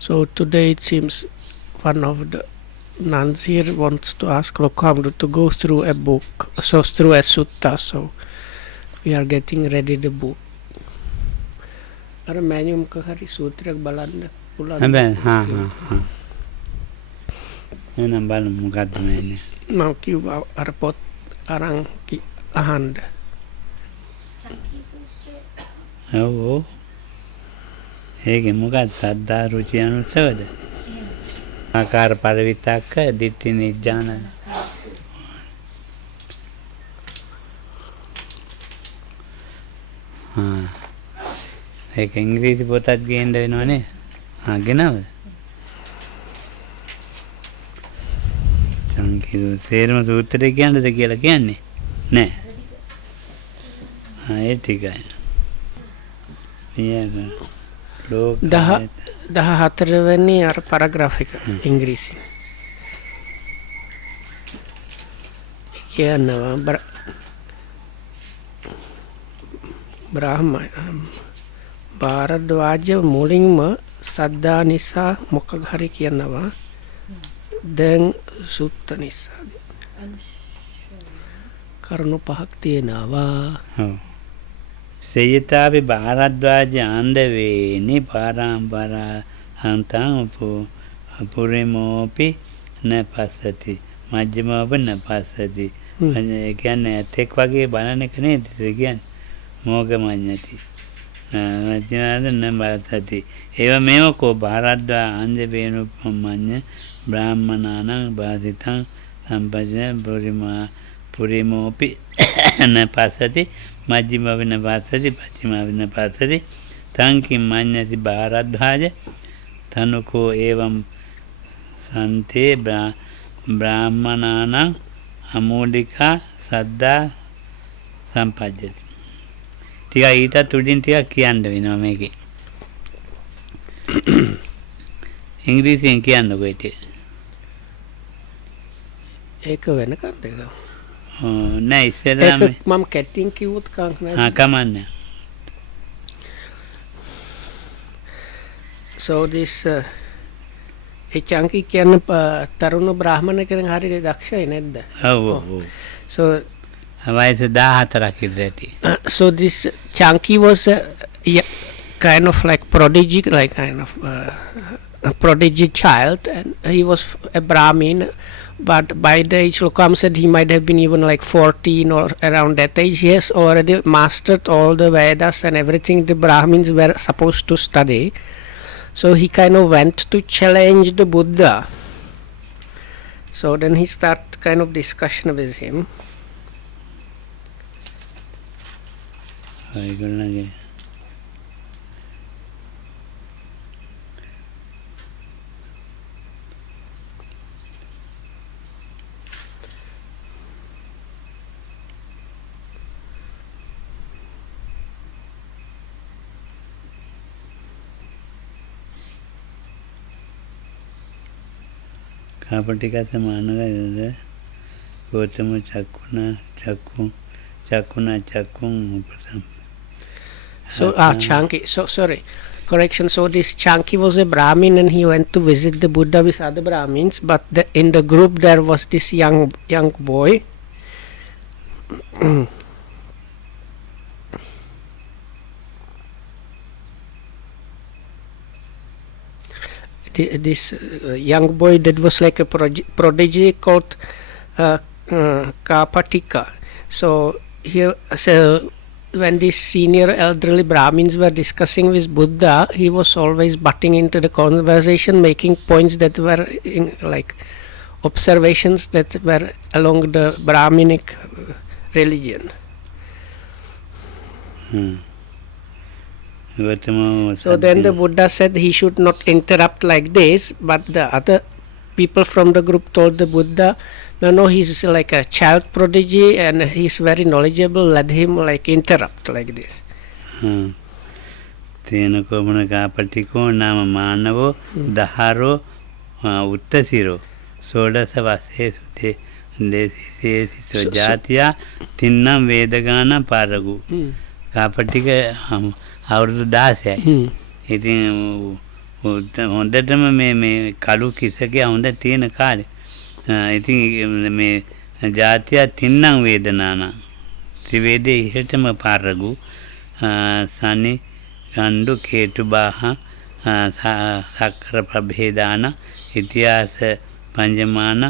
So today it seems one of the nuns here wants to ask Lokamdu to go through a book, so through a sutta. So we are getting ready the book. අර මෑනියුම් කහරි සූත්‍රයක් බලන්න පුළුවන්. එනම් බලමු මොකද්ද මේ. මම කිව්වා අර පොත් අරන් අහන්න. ඔව්. ඒකේ මොකක්ද සද්දා රුචි අනුසවද? ආකාර පරිවිතක්ක දිට්ඨි නිජ්ජාන. ඒක ඉංග්‍රීසි පොතක් ගේන්න වෙනවනේ. ගෙනවද? සංකීර්ණ තේරම සූත්‍රය කියන්නද කියලා කියන්නේ නෑ. ඒ ටිකයි. මෙයන ලෝක 14 වෙනි අර පැරග්‍රාෆ් එක ඉංග්‍රීසි. කියනවා භාරද්වාජ මුලින්ම සද්දා නිසා මොකක් හරි කියනවා. දැන් සුත්ත නිසා කරුණු පහක් තියෙනවා. සේයතාවේ භාරද්වාජ ආන්දවේනි පාරාම්පරා හන්තං පුරිමෝපි නපස්සති මජ්ජමෝප නපස්සති. ඒ කියන්නේ ඇතෙක් වගේ බලන එක නේද කියන්නේ. මෝගමඤ්ඤති මජ්ජමාද නපස්සති. ඒව මේව කෝ භාරද්වා ආන්දවේනුපමඤ්ඤ බ්‍රාහ්මනානං බාධිතං සම්පජ්ජ පුරිමෝපි නපස්සති මජ්ජිම විනපස්සති පච්චිම විනපස්සති තංකින් මඤ්ඤති භාරද්වාජ තනුකෝ එවං සන්තේ බ්‍රාහ්මනානං අමෝලිකා සද්දා සම්පජ්ජති. ටික ඊටත් උඩින් ටිකක් කියන්න වෙනවා මේකේ. ඉංග්‍රීසියෙන් කියන්නකෝ ඒක. ඒක වෙනකන්ද ඒක? නෑ ඉස්සෙල්ලාම මම කැටින් කිව්වොත් කං නෑ. කමන්නේ. So this ඒ චංකි කියන තරුණ බ්‍රාහ්මණ කෙනෙක් හරියට දක්ෂයි නේද? ඔව්. So වයස 14ක් විතර ඇති. So this Chanki was kind of like prodigy, like kind of a prodigy child, and he was a Brahmin. But by the age Lokam said he might have been even like 14 or around that age. He has already mastered all the Vedas and everything the Brahmins were supposed to study. So he kind of went to challenge the Buddha. So then he started kind of discussion with him. කාපටිකත මානගයද ගෝතම චක්කුණා චක්කුම් උපසම්. So Chanki, so sorry, correction. So this Chanki was a Brahmin and he went to visit the Buddha with other Brahmins, but in the group there was this young boy. This young boy that was like a prodigy called Kapatika. So here, so when these senior elderly Brahmins were discussing with Buddha, he was always butting into the conversation, making points that were like observations that were along the Brahminic religion. So then the Buddha said he should not interrupt like this, but the other people from the group told the Buddha, no, he's like a child prodigy and he's very knowledgeable, let him like interrupt like this. තේනකෝ මොන කාපටිකෝ නාම මානවෝ දහරෝ උත්තසිරෝ සෝඩස වස්සේ සුතේ දේසිතෝ ජාතියා තින්නම් වේදගාන පාරගු. කාපටික අවුරුදු 16යි. ඉතින් හොඳටම මේ කළු කිසගේ හොඳ තියෙන කාලේ. ඉතින් මේ ජාතිය තින්නම් වේදනාන ත්‍රිවේදයේ ඉහටම පාරගු සනි ගණ්ඩු කේතුබාහ සක්කර ප්‍රභේදාන ඉතිහාස පංජමාන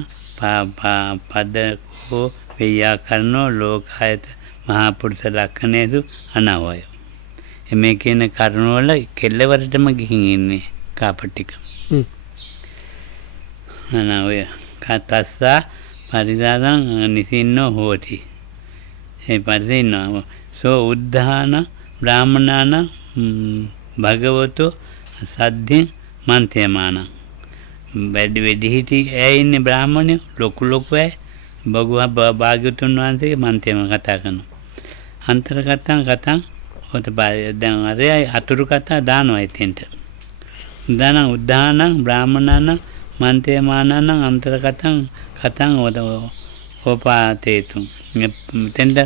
පදකෝ ව්‍යාකරණෝ ලෝකායත මහා පුරුෂ ලක්ෂණේසු අනවය. මේ කියන කරුණ වල කෙල්ලවරටම ගිහින් ඉන්නේ කාපටික. අනවය කතස්සා පරිදාදං නිසින්නෝ හෝති. ඒ පරිදින්නවා. සෝ උද්ධාන බ්‍රාහ්මනාන භගවතු සද්ධින් මන්ත්‍යමාන. වැඩි හිටි ඇය ඉන්නේ බ්‍රාහ්මණය ලොකු ඇය භාග්‍යවතුන් වහන්සේගේ මන්ත්‍යම කතා කරනවා. අන්තර කතා ඔත දැන් අරයයි අතුරු කතා දානවා එතෙන්ට. දාන උද්ධාන බ්‍රාහ්මනාන මන්ත්‍යමානන අන්තර කතං ඕපාතේතු. මෙතෙන්ට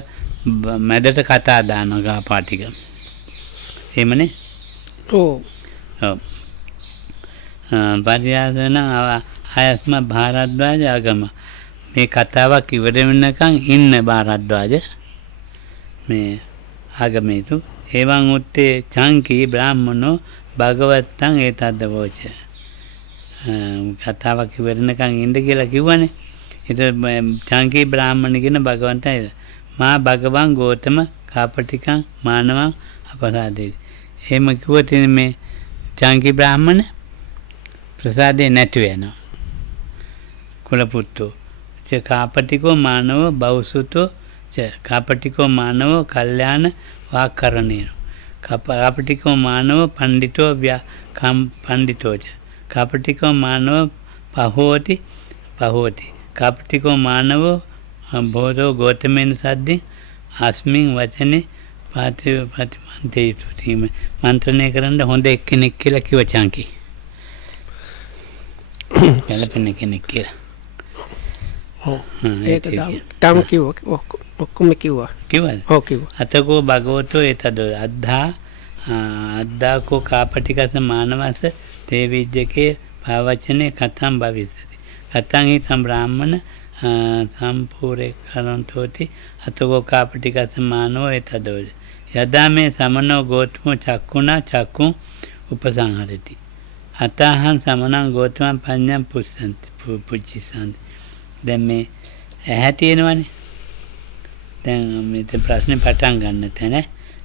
මැදට කතා දානවා පාටික. එහෙමනේ? ඔව්. පරියාසන ආයස්ම භාරද්වාජ ආගම. මේ කතාවක් ඉවර වෙනකන් ඉන්න භාරද්වාජ මේ ආගමේතු එවං උත්තේ චංකී බ්‍රාහ්මනෝ භගවත්තං ඒතද්ද වෝච. කතාවක් ඉවර වෙනකන් ඉන්න කියලා කිව්වනේ. ඊට චංකී බ්‍රාහ්මණ කියන භගවන්තයි මා භගවන් ගෝතම කාපටිකං මානවං අපසාදේ. එහෙම කිව්වොත් මේ චංකී බ්‍රාහ්මණ ප්‍රසාදේ නැති වෙනවා. කුලපුත්තෝ ච කාපටිකෝ මානව බෞසුතෝ ච කාපටිකෝ මානව කල්යාණ වාක්කරණේ. කාපටිකෝ මානව පණ්ඩිතෝ පණ්ඩිතෝ ච කාපටිකෝ මානව පහෝති කාපටිකෝ මානව බෝධෝ ගෝතමෙන් සද්දි අස්මින් වචනේ ප්‍රතිමන්තේතු තීම මන්ත්‍රණය කරන්න හොඳ එක්කෙනෙක් කියලා කිව්ව චංකී. ගැලපෙන කෙනෙක් කියලා. ඒක තම කිව්වා ඔක්කොම කිව්වා. කිව්වද? ඔව් කිව්වා. අතකෝ භගවතෝ එතද අද්දාකෝ කාපටිකස මානවස තේ විජ්ජකේ පාවචනේ කතම් භවිස්සති. කතං හිතම් බ්‍රාහ්මණ සම්පූර්ේ කරන්තෝති අතකෝ කාපටිකස මානෝ එතදෝද. යදා මේ සමනෝ ගෝතමෝ චක්කුණා චක්කුම් උපසංහරති. අතහං සමනං ගෝතමං පඤ්ඤං පුච්චිසන්ති. දැන් මේ ඇහැ තියෙනවනේ. දැන් මේ ප්‍රශ්නේ පටන් ගන්න තැන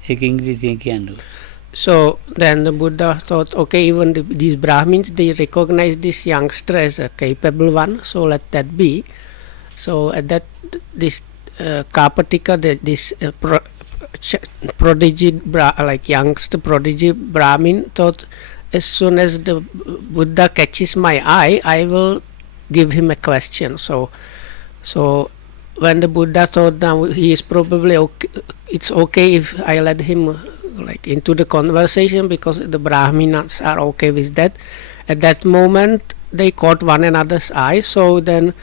ඒක ඉංග්‍රීසියෙන් කියන්නකො. So then the Buddha thought, okay, even these Brahmins, they recognize this youngster as a capable one, so let that be. So at that, this Kapatika, this prodigy, like youngster prodigy Brahmin thought, as soon as the Buddha catches my eye, I will give him a question. So when the Buddha thought now he is probably okay, it's okay if I let him like into the conversation because the Brahminas are okay with that. At that moment they caught one another's eye. So then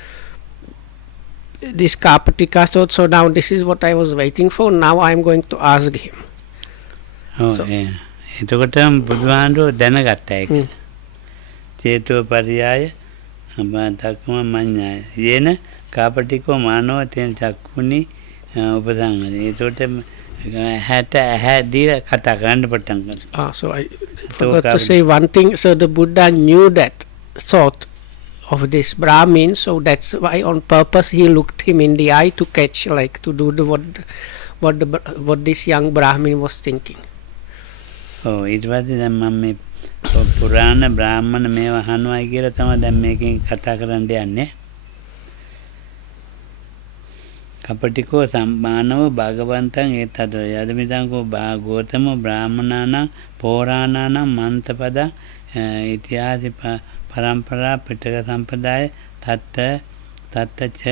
this Kapatika thought, so now this is what I was waiting for, now I am going to ask him. එතකොට බුදුහාමුදුරුවෝ දැනගත්තා ඒක. චේතෝ පරියාය අබතක්ම මඤ්ඤාය. යේන කාපටිකෝ මානව තෙන් චක්කුනි උපසංහරේ. එතකොට ඇහැ දීලා කතා කරන්න පටන් ගන්නවා. So I forgot to say one thing. So the Buddha knew that thought of this Brahmin, so that's why on purpose he looked him in the eye to catch, like to do what this young Brahmin was thinking. ඊට පස්සේ දැන් මම මේ පුරාණ බ්‍රාහ්මණ මේවා අහනවායි කියලා තමයි දැන් මේකෙන් කතා කරන්න යන්නේ. කපටිකෝ සම්මානව භගවන්තං ඒතද යදමිදංකෝ ගෝතම බ්‍රාහ්මනානම් පෝරාණානම් මන්තපද ඉතිහාස පරම්පරා පිටක සම්පදාය තත්තච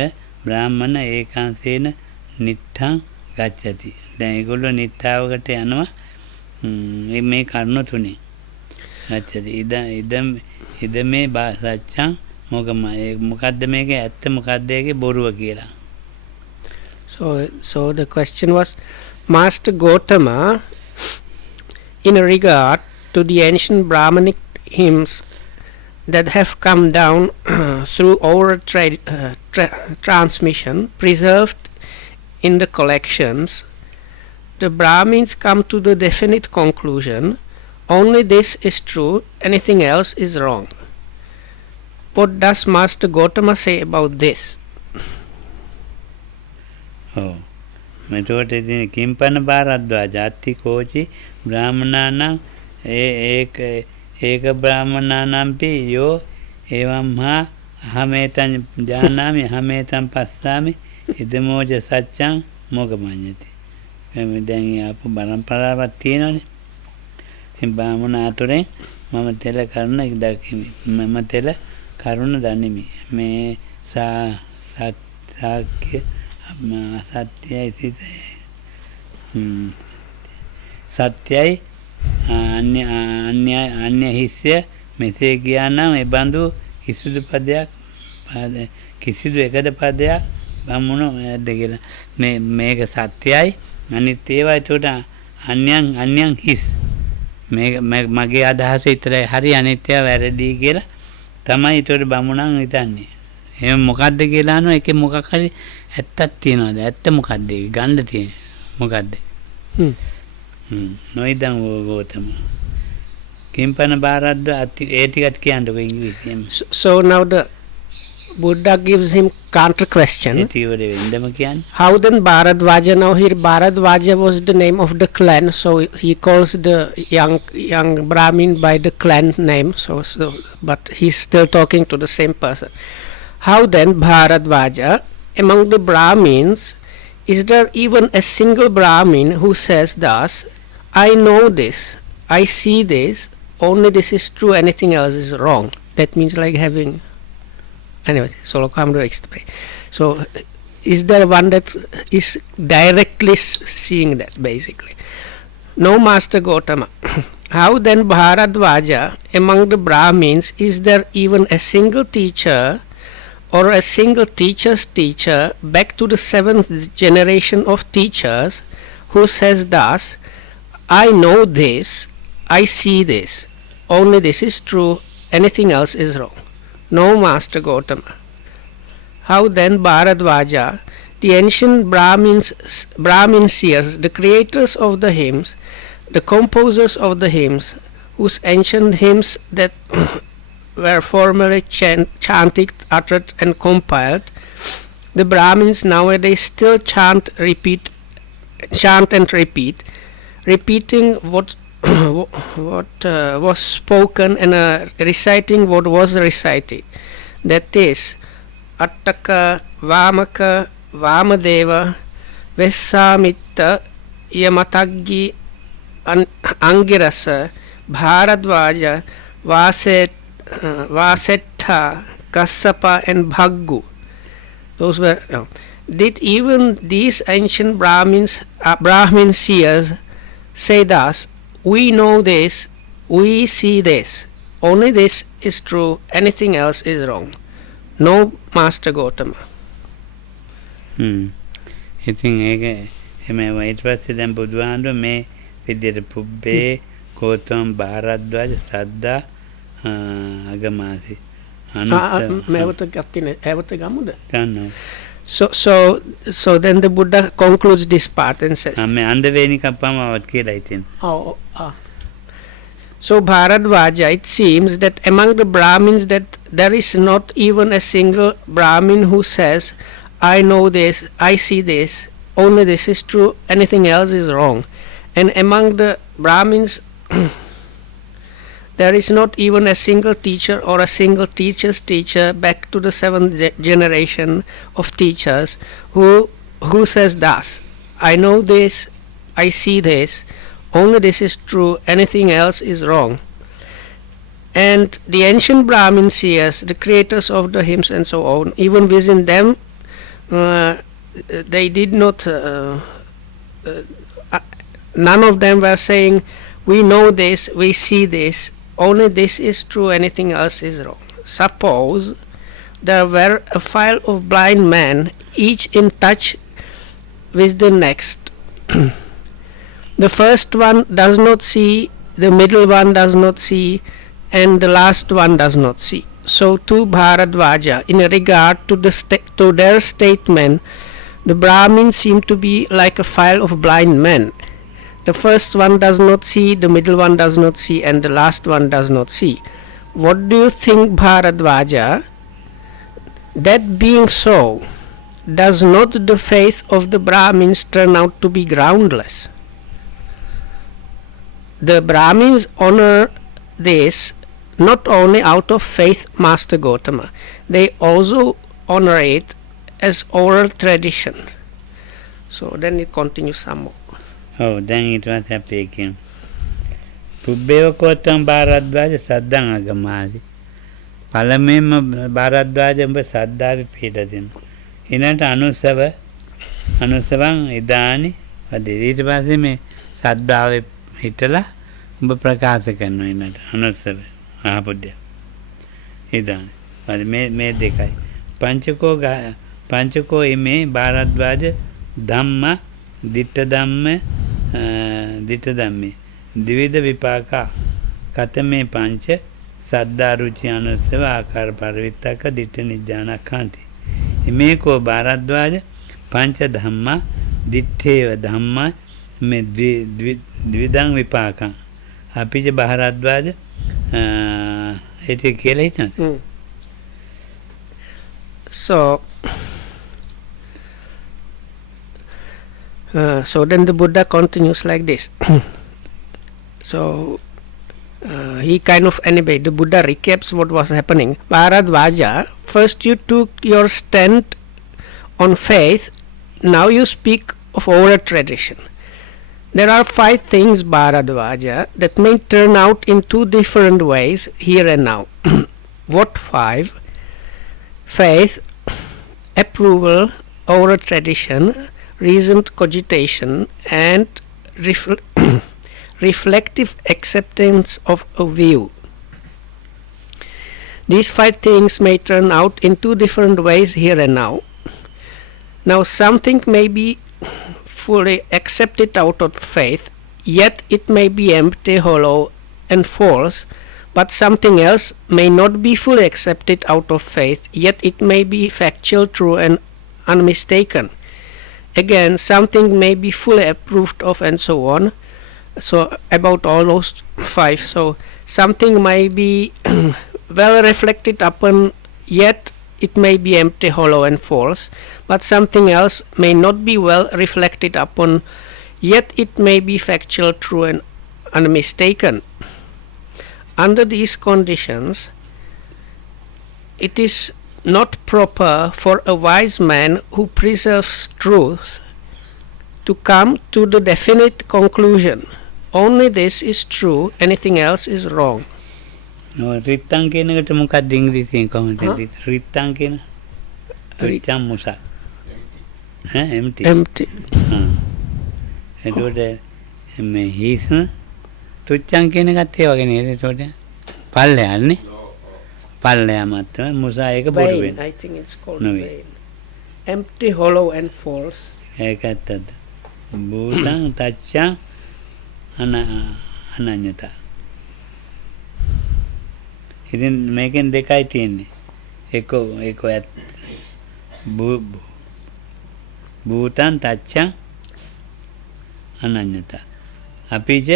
බ්‍රාහ්මණ ඒකාන්තේන නිට්ඨං ගච්ඡති. දැන් ඒගොල්ලෝ නිට්ඨාවකට යනවා මේ කර්ණ තුනේ. ගච්ඡති. ඉදමේ සත්‍යං මොකද්ද මේකේ ඇත්ත මොකද්ද ඒකේ බොරුව කියලා. So the question was, Master Gautama, in regard to the ancient Brahmanic hymns that have come down through oral transmission, preserved in the collections, the Brahmins come to the definite conclusion, only this is true, anything else is wrong. What does Master Gautama say about this? Oh. මෙතකොට ඉතින් කිම්පන භාරද්වාජ අත්තිකෝචි බ්‍රාහ්මනානම් ඒක බ්‍රාහ්මනානම්පි යෝ එවම් හා අහමේතං ජානාමි අහමේතං පස්සාමි ඉදමෝජ සච්චං මොගමඤ්ඤති. දැන් ආපු පරම්පරාවක් තියෙනවානේ. මේ බ්‍රාහ්මණ අතුරෙන් මම තෙල කරුණ දකිමි. මම තෙල කරුණ දනිමි. මේ සත්‍ය සත්‍යයි සත්‍යයි අන්‍ය හිස්ය මෙසේ ගියා නම් ඒ බඳු කිසිදු එකද පදයක් බමුණු නැද්ද කියලා මේක සත්‍යයි අනිත් ඒවා ඒකට අන්‍යයන් හිස් මගේ අදහස විතරයි හරි අනිත් ඒවා වැරදි කියලා තමයි ඒකට බමුණන් හිතන්නේ. එහෙනම් මොකද්ද කියලා අහනවා ඒකේ මොකක් හරි ඇත්තක් තියනවාද? ඇත්ත මොකද්ද? ගන්න තියෙන මොකද්ද? නොයිදන් ගෝතම. කිම්පන බාරද්ද ඒ ටිකත් කියන්නකො ඉංග්‍රීසියෙන්. So now the Buddha gives him counter question. How then Bharadwaja? Now here Bharadwaja was the name of the clan, so he calls the young Brahmin by the clan name. So but he's still talking to the same person. How then Bharadwaja, among the Brahmins, is there even a single Brahmin who says thus, I know this, I see this, only this is true, anything else is wrong? That means like having... Anyway, so I'll come to explain. So is there one that is directly seeing that, basically? No, Master Gautama. How then Bharadwaja, among the Brahmins, is there even a single teacher or a single teacher's teacher back to the 7th generation of teachers who says thus, I know this, I see this, only this is true, anything else is wrong? No, Master Gautama. How then Bharadwaja, the ancient Brahmin seers, the creators of the hymns, the composers of the hymns, whose ancient hymns that were formerly chanted, uttered and compiled, the Brahmins nowadays still chant and repeat, repeating what was spoken and reciting what was recited. That is, Attaka, Vamaka, Vamadeva, Vessamitta, Yamataggi, Angirasa, Bharadwaja, Vasetta, Kassapa and Bhaggu. Those were did even these ancient Brahmin seers say thus, we know this, we see this, only this is true, anything else is wrong? No, Master Gautama. ඉතින් ඒක එමෙ ඊට පස්සේ දැන් බුදුහාමුදුරුවෝ මේ විදිහට පුබ්බේ ගෞතම භාරද්වාජ සද්දා අගමාසි So then the Buddha concludes this part and says, so Bharadwaja, it seems that among the Brahmins that there is not even a single Brahmin who says, I know this, I see this, only this is true, anything else is wrong. And among the Brahmins there is not even a single teacher or a single teacher's teacher back to the 7th generation of teachers who says thus, I know this, I see this, only this is true, anything else is wrong. And the ancient Brahmin seers, the creators of the hymns and so on, even within them, they did not, none of them were saying, we know this, we see this, only this is true, anything else is wrong. Suppose there were a file of blind men, each in touch with the next. The first one does not see, the middle one does not see, and the last one does not see. So too Bharadwaja, in regard to to their statement, the Brahmins seem to be like a file of blind men. The first one does not see, the middle one does not see, and the last one does not see. What do you think, Bharadwaja? That being so, does not the faith of the Brahmins turn out to be groundless? The Brahmins honor this not only out of faith, Master Gautama, they also honor it as oral tradition. So then it continues some more. ඔව් දැන් ඊට පස්සේ අපි කියමු පුබ්බේවකෝත්තම භාරද්වාජ සද්දං අගමාදි පළමුවෙන්ම භාරද්වාජ උඹ සද්දාවේ පිට දෙනවා ඊළඟට අනුසවං ඉදානි වදේ ඊට පස්සේ මේ සද්දාවේ හිටලා උඹ ප්‍රකාශ කරනවා ඊළඟට අනුසව ආපොඩ්ඩ ඉදානි මේ දෙකයි පංචකෝ ඉමේ භාරද්වාජ ධම්ම දිට්ඨ ධම්මේ ද්විවිධ විපාකා කතමේ පංච සද්දා රුචි අනුස්සව ආකාර පරිවිත්තක දිට්ඨ නිජ්ජානකාන්ති මේකෝ භාරද්වාජ පංච ධම්මා දිට්ඨේව ධම්මා මේ ද්විවිධං විපාකං අපිට භාරද්වාජ ඒක කියලා හිතනවා So then the Buddha continues like this. So he kind of, anyway, the Buddha recaps what was happening. Bharadwaja, first you took your stand on faith, now you speak of oral tradition. There are 5 things, Bharadwaja, that may turn out in 2 different ways here and now. What 5? Faith, approval, oral tradition, reasoned cogitation, and reflective acceptance of a view. These 5 things may turn out in 2 different ways here and now. Now something may be fully accepted out of faith, yet it may be empty, hollow, and false, but something else may not be fully accepted out of faith, yet it may be factual, true, and unmistaken. Again, something may be fully approved of, and so on. So about all those 5. So something may be well reflected upon, yet it may be empty, hollow, and false, but something else may not be well reflected upon, yet it may be factual, true, and unmistaken. Under these conditions, it is not proper for a wise man who preserves truth to come to the definite conclusion. Only this is true, anything else is wrong. No, රිත්තං කියන එකට මොකක්ද ඉංග්‍රීසියෙන් කොහොමද රිත්තං කියන රිත්තං මුසා empty එතකොට මේ හිස් තුච්ඡං කියන එකත් ඒ වගේ නේද එතකොට පල්ලයන්නේ පල්ලය මත මුසා එක බොරු වෙන I think it's called vain. Empty, hollow, and false. ඒකත් අද භූතං තච්ඡං අනඤ්ඤතා ඉතින් මේකෙන් දෙකයි තියෙන්නේ එක ඇත් භූතං තච්ඡං අනඤ්ඤතා අපිජ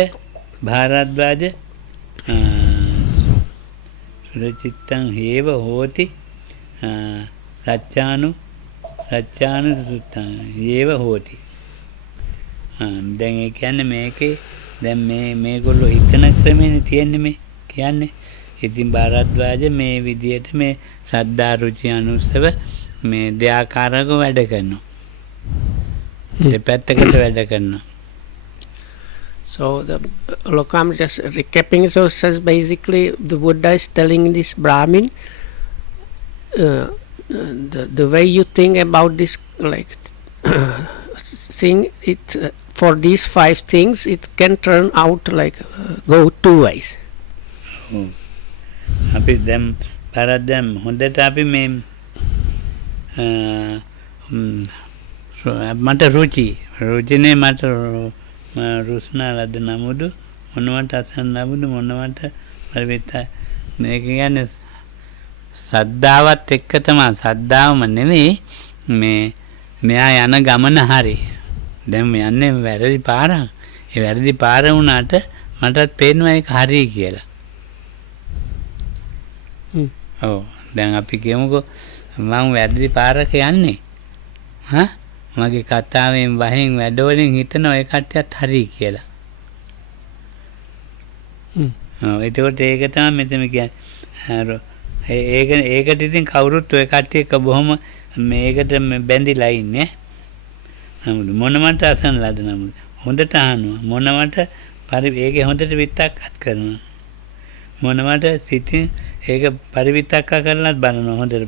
භාරද්වාජ සුරචිත්තං හේව හෝති සච්ඡානු සුත්තං හේව හෝති දැන් ඒ කියන්නේ මේකේ දැන් මේගොල්ලෝ හිතන ක්‍රමෙනේ තියෙන්නේ මේ කියන්නේ ඉතින් භාරද්වාජ මේ විදියට මේ සද්දා රුචි අනුස්සව මේ දෙආකාරව වැඩ කරනවා දෙපැත්තකට වැඩ කරනවා. So the Lokam just recapping, so says basically the Buddha is telling this Brahmin the way you think about this like thing, it for these 5 things it can turn out like go 2 ways. අපි දැන් පරද්දම් හොඳට අපි මේ මට රුචිනේ මට රුස්නා ලද නමුදු මොනවට අසන්න නමුදු මොනවට පරිවිත මේක කියන්නේ සද්ධාවත් එක්ක තමයි සද්ධාවම නෙවෙයි මේ මෙයා යන ගමන හරි. දැන් මේ යන්නේ වැරදි පාරක්. ඒ වැරදි පාර වුණාට මටත් පේනවා ඒක හරි කියලා. ඔව් දැන් අපි කියමුකෝ මම වැරදි පාරක යන්නේ. මගේ කතාවෙන් වහෙන් වැඩවලින් හිතනවා ඒ කට්ටියත් හරි කියලා. එතකොට ඒක තමයි මෙතන කියන්නේ. ඒකට ඉතින් කවුරුත් ඔය කට්ටිය එක බොහොම මේකට බැඳිලා ඉන්නේ. නමුත් මොනමට අසන ලද නමුත් හොඳට අහනවා. මොනමට ඒකේ හොඳට විතක්කත් කරනවා. මොනමට සිතින් ඒක පරිවිතක්ක කරලත් බලනවා හොඳට.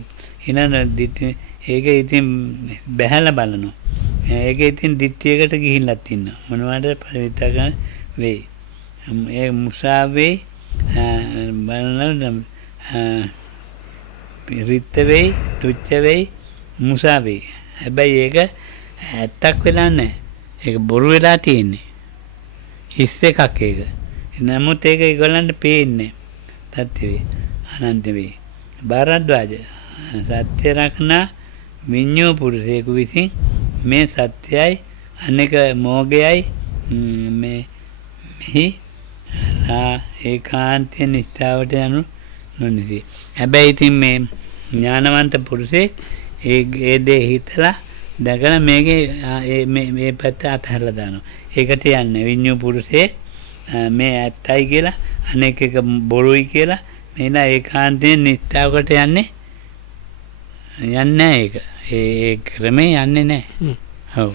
ඒක ඉතින් බැහැලා බලනවා. ඒක ඉතින් දිට්ඨියකට ගිහිල්ලත් ඉන්නවා. මොනවට පරිවිතක්ක වෙයි. ඒ මුසාවේ බලනවා රිත්ත වෙයි, තුච්ච වෙයි, මුසා වෙයි. හැබැයි ඒක ඇත්තක් වෙලා නැහැ. ඒක බොරු වෙලා තියෙන්නේ. හිස් එකක් ඒක. නමුත් ඒක ඒගොල්ලන්ට පේන්නේ තත්ත්ව වේ. අනන්ත වේ. භාරද්වාජ සත්‍ය රක්නා විඤ්ඤෝ පුරුෂයෙකු විසින් මේ සත්‍යයයි අනෙක මෝගයයි මෙහි ඒකාන්තය නිෂ්ඨාවට යනු නොනිසි. හැබැයි ඉතින් මේ ඥානවන්ත පුරුෂයෙක් ඒ දේ හිතලා දැකලා මේකේ මේ පැත්ත අතහැරලා දානවා. ඒකට යන්නේ විඤ්ඤෝ පුරුෂයෙක් මේ ඇත්තයි කියලා අනෙක් එක බොරුයි කියලා මේලා ඒකාන්තයෙන් නිෂ්ඨාවකට යන්නේ ඒක. ඒ ක්‍රමේ යන්නේ නැහැ. ඔව්.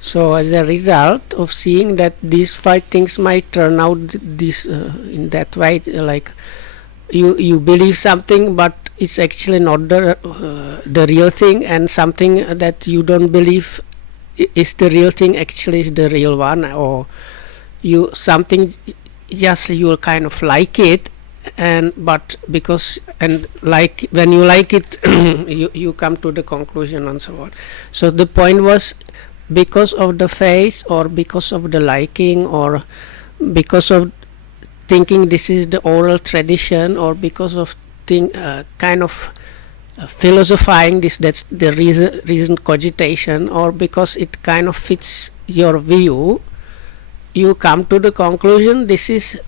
So as a result of seeing that these five things might turn out this in that way, like you believe something but it's actually not the real thing, and something that you don't believe is the real thing actually is the real one, or you something just you kind of like it, and but because and like when you like it you come to the conclusion and so on. So the point was, because of the face or because of the liking or because of thinking this is the oral tradition or because of kind of philosophizing that's the reason cogitation, or because it kind of fits your view, you come to the conclusion this is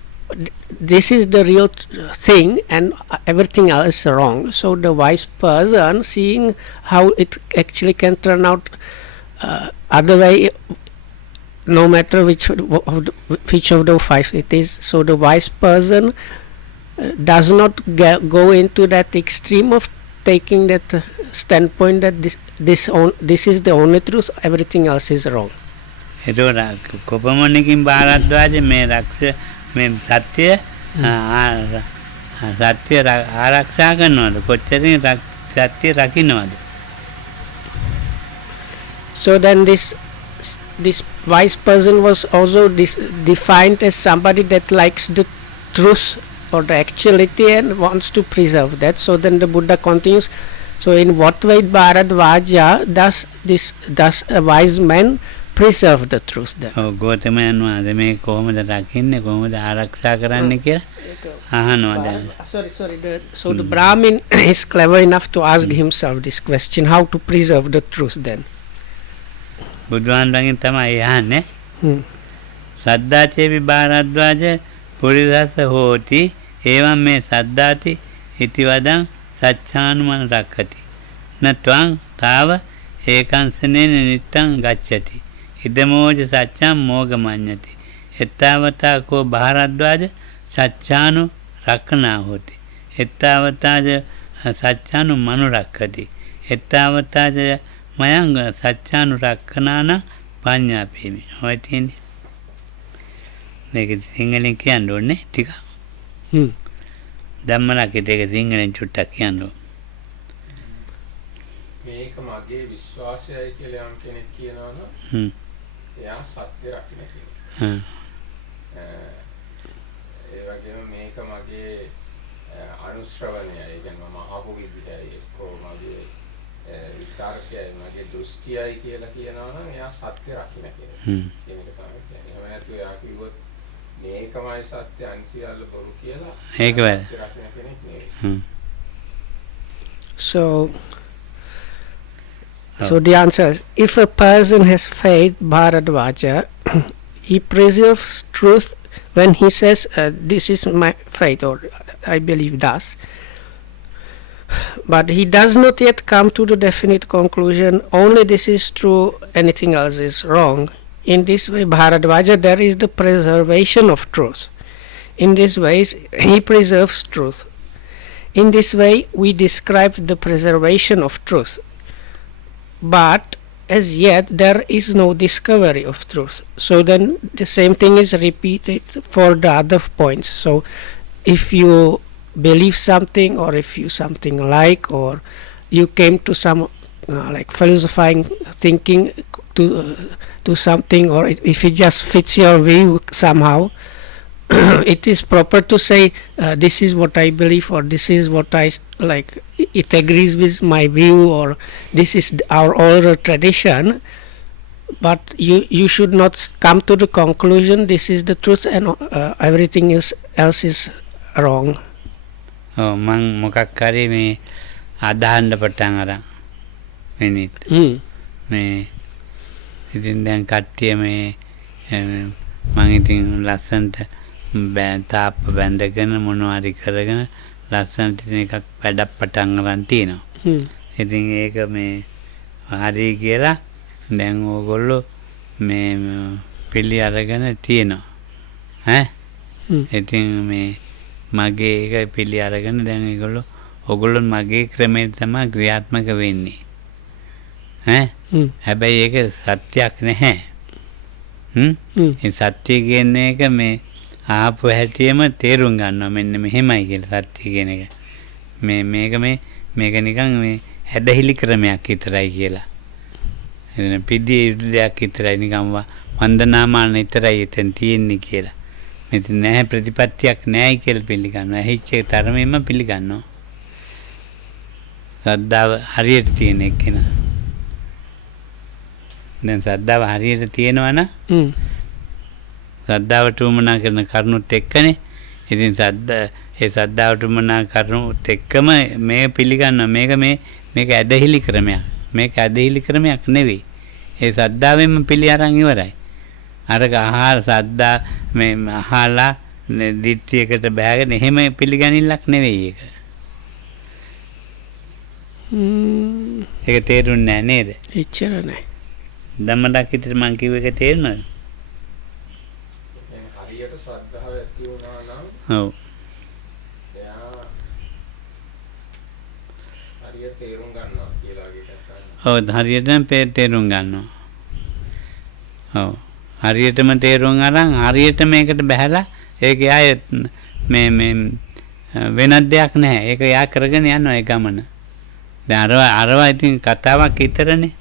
the real thing and everything else is wrong. So the wise person, seeing how it actually can turn out other way, no matter which of the five it is, so the wise person does not go into that extreme of taking that standpoint that this is the only truth, everything else is wrong. එතකොට කොපමණකින් භාරද්වාජ මේ මේ සත්‍ය ආරක්ෂා කරනවද? කොච්චරින් සත්‍ය රකින්නවද? So then this wise person was also defined as somebody that likes the truth or the actuality and wants to preserve that. So then the Buddha continues, so in what way Bharadvaja does a wise man preserve the truth then? ගෝතමයන් වහන්සේ මේ කොහොමද රකින්නේ, කොහොමද ආරක්ෂා කරන්නේ කියලා අහනවා දැන්. So the Brahmin is clever enough to ask himself this question, how to preserve the truth then? බුදුහාමුදුරන්ගෙන් තමයි අහන්නේ. සද්දාචේපි භාරද්වාජ පුරිසස්ස හෝති එවං මේ සද්දාති ඉතිවදං සච්ඡානුමන රක්ඛති නත්වං තාව ඒකංසනේන නිත්තං ගච්ඡති ඉදමෝජ සච්ඡං මෝගමඤ්ඤති එත්තාවතා කෝ භාරද්වාජ සච්ඡානු රක්ඛනා හෝති එත්තාවතාජ සච්ඡානු මනු රක්ඛති එත්තාවතාජ මයං සච්ඡානු රක්ඛනාන පඤ්ඤාපේමි. ඔය තියෙන්නේ මේක සිංහලෙන් කියන්න ඕනේ ටික. ධම්මරක්කිත ඒක සිංහලෙන් චුට්ටක් කියන්න ඕන. මේක මගේ විශ්වාසයයි කියලා යම් කෙනෙක් කියනවනම් එයා සත්‍ය රකින්න කියනවා. ඒ වගේම මේක මගේ අනුශ්‍රවණයයි, ඒ කියන්නේ මම අහපු විදිහයි එක්කෝ මගේ විතර්කයයි මගේ දෘෂ්ටියයි කියලා කියනවනම් එයා සත්‍ය රකින්න කියනවා. කියන එක තමයි කියන්නේ. එහෙම නැත්නම් එයා කිව්වොත් මේකමයි සත්‍ය අනිසියල්ල බොරු කියලා ඒක වැරදි. සත්‍ය රකින්න කෙනෙක් නෙවෙයි. So the answer is, if a person has faith, Bharadvaja, he preserves truth when he says, this is my faith, or I believe thus. But he does not yet come to the definite conclusion, only this is true, anything else is wrong. In this way, Bharadvaja, there is the preservation of truth. In this way, he preserves truth. In this way, we describe the preservation of truth. But as yet, there is no discovery of truth. So then the same thing is repeated for the other points. So if you believe something, or if you something like, or you came to some like philosophizing thinking to something, or if it just fits your view somehow, it is proper to say this is what I believe, or this is what I like, it agrees with my view, or this is our oral tradition. But you should not come to the conclusion this is the truth and everything else is wrong. මං මොකක් හරි මේ අදහන්න පටන් අරන් මිනිත් මේ ඉතින් දැන් කට්ටිය මේ මං ඉතින් ලස්සනට තාප්ප බැඳගෙන මොනවාරි කරගෙන ලස්සනට ඉතින් එකක් වැඩක් පටන් අරන් තියෙනවා. ඉතින් ඒක මේ හරි කියලා දැන් ඕගොල්ලෝ මේ පිළි අරගෙන තියෙනවා. ඉතින් මේ මගේ ඒක පිළි අරගෙන දැන් ඔයගොල්ලෝ මගේ ක්‍රමයට තමයි ක්‍රියාත්මක වෙන්නේ. හැබැයි ඒක සත්‍යයක් නැහැ. ඒ සත්‍ය කියන එක මේ ආපු හැටියෙම තේරුම් ගන්නවා මෙන්න මෙහෙමයි කියලා සත්‍ය කියන එක. මේක නිකන් මේ හැදහිලි ක්‍රමයක් විතරයි කියලා. එන පිටි දෙයක් විතරයි නිකන් වන්දනාමාන විතරයි එතන තියෙන්නේ කියලා. මෙතන නැහැ ප්‍රතිපත්තියක් නැහැ කියලා පිළිගන්නවා. ඇහිච්ච තරමෙම පිළිගන්නවා. ශ්‍රද්ධාව හරියට තියෙන එක්කෙනා. දැන් ශ්‍රද්ධාව හරියට තියෙනවා නම් ශ්‍රද්ධාවට උමනා කරන කරුණුත් එක්කනේ. ඉතින් ඒ ශ්‍රද්ධාවට උමනා කරුණුත් එක්කම මේ පිළිගන්නවා. මේක ඇදහිලි ක්‍රමයක්. මේක ඇදහිලි ක්‍රමයක් නෙවෙයි. ඒ ශ්‍රද්ධාවෙන්ම පිළි අරන් ඉවරයි. අරක ආහාර ශ්‍රද්ධා මේ අහලා දිට්ඨියකට බෑගෙන එහෙම පිළිගනින්නක් නෙවෙයි ඒක. ඒක තේරුන්නේ නැහැ නේද? එච්චර නෑ. ධම්මදක්කිතේ මං කිව්ව එක තේරුණාද? දැන් හරියට ශ්‍රද්ධාව ඇති වුණා නම් ඔව්. එයා හරියට තේරුම් ගන්නවා කියලා වගේ එකක් ගන්නවා. ඔව් හරියටම තේරුම් ගන්නවා. ඔව්. හරියටම තේරුම් අරන් හරියට මේකට බහැලා ඒක යාය මේ වෙනත් දෙයක් නැහැ. ඒක යා කරගෙන යනවා ඒ ගමන. දැන් අරවා ඉතින් කතාවක් විතරනේ.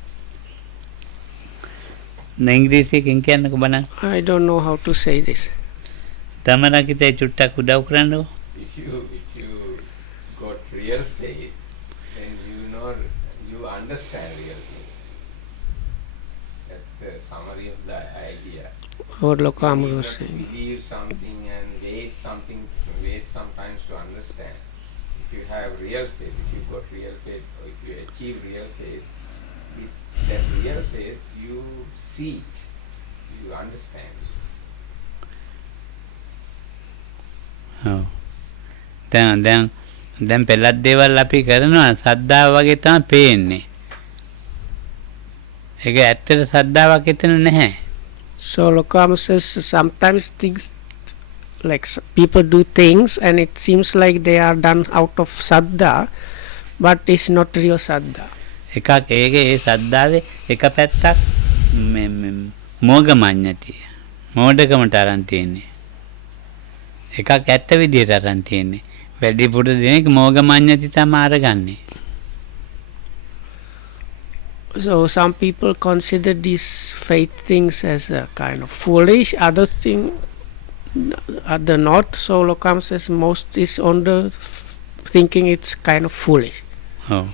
ඉංග්‍රීසියෙන් කියන්නකෝ බලන්න. I don't know how to say this. තමරකිතේ චුට්ටක් උදව් කරන්නකෝ. If you got real faith, then you understand real faith. That's the summary of the idea. What Lokamu You was need not saying. believe something and wait sometimes to understand. If you have real faith, if you got real faith, or if you achieve real faith, with that real faith you see it, you understand it. ඔව්. දැන් පෙළක් දේවල් අපි කරනවා සද්දාව වගේ තමයි පේන්නේ. ඒක ඇත්තට සද්දාවක් එතන නැහැ. So Lokamu says sometimes things like people do things and it seems like they are done out of saddha, but it's not real saddha. එකක් ඒ සද්දාවේ එක පැත්තක් මෝගමඤ්ඤතිය. මෝඩකමට අරන් තියෙන්නේ. එකක් ඇත්ත විදියට අරන් තියෙන්නේ. වැඩිපුර දෙනෙක් මෝගමඤ්ඤති තමයි අරගන්නේ. So some people consider these faith things as a kind of foolish, other not. So Lokam says most is on the thinking it's kind of foolish. ඔව්.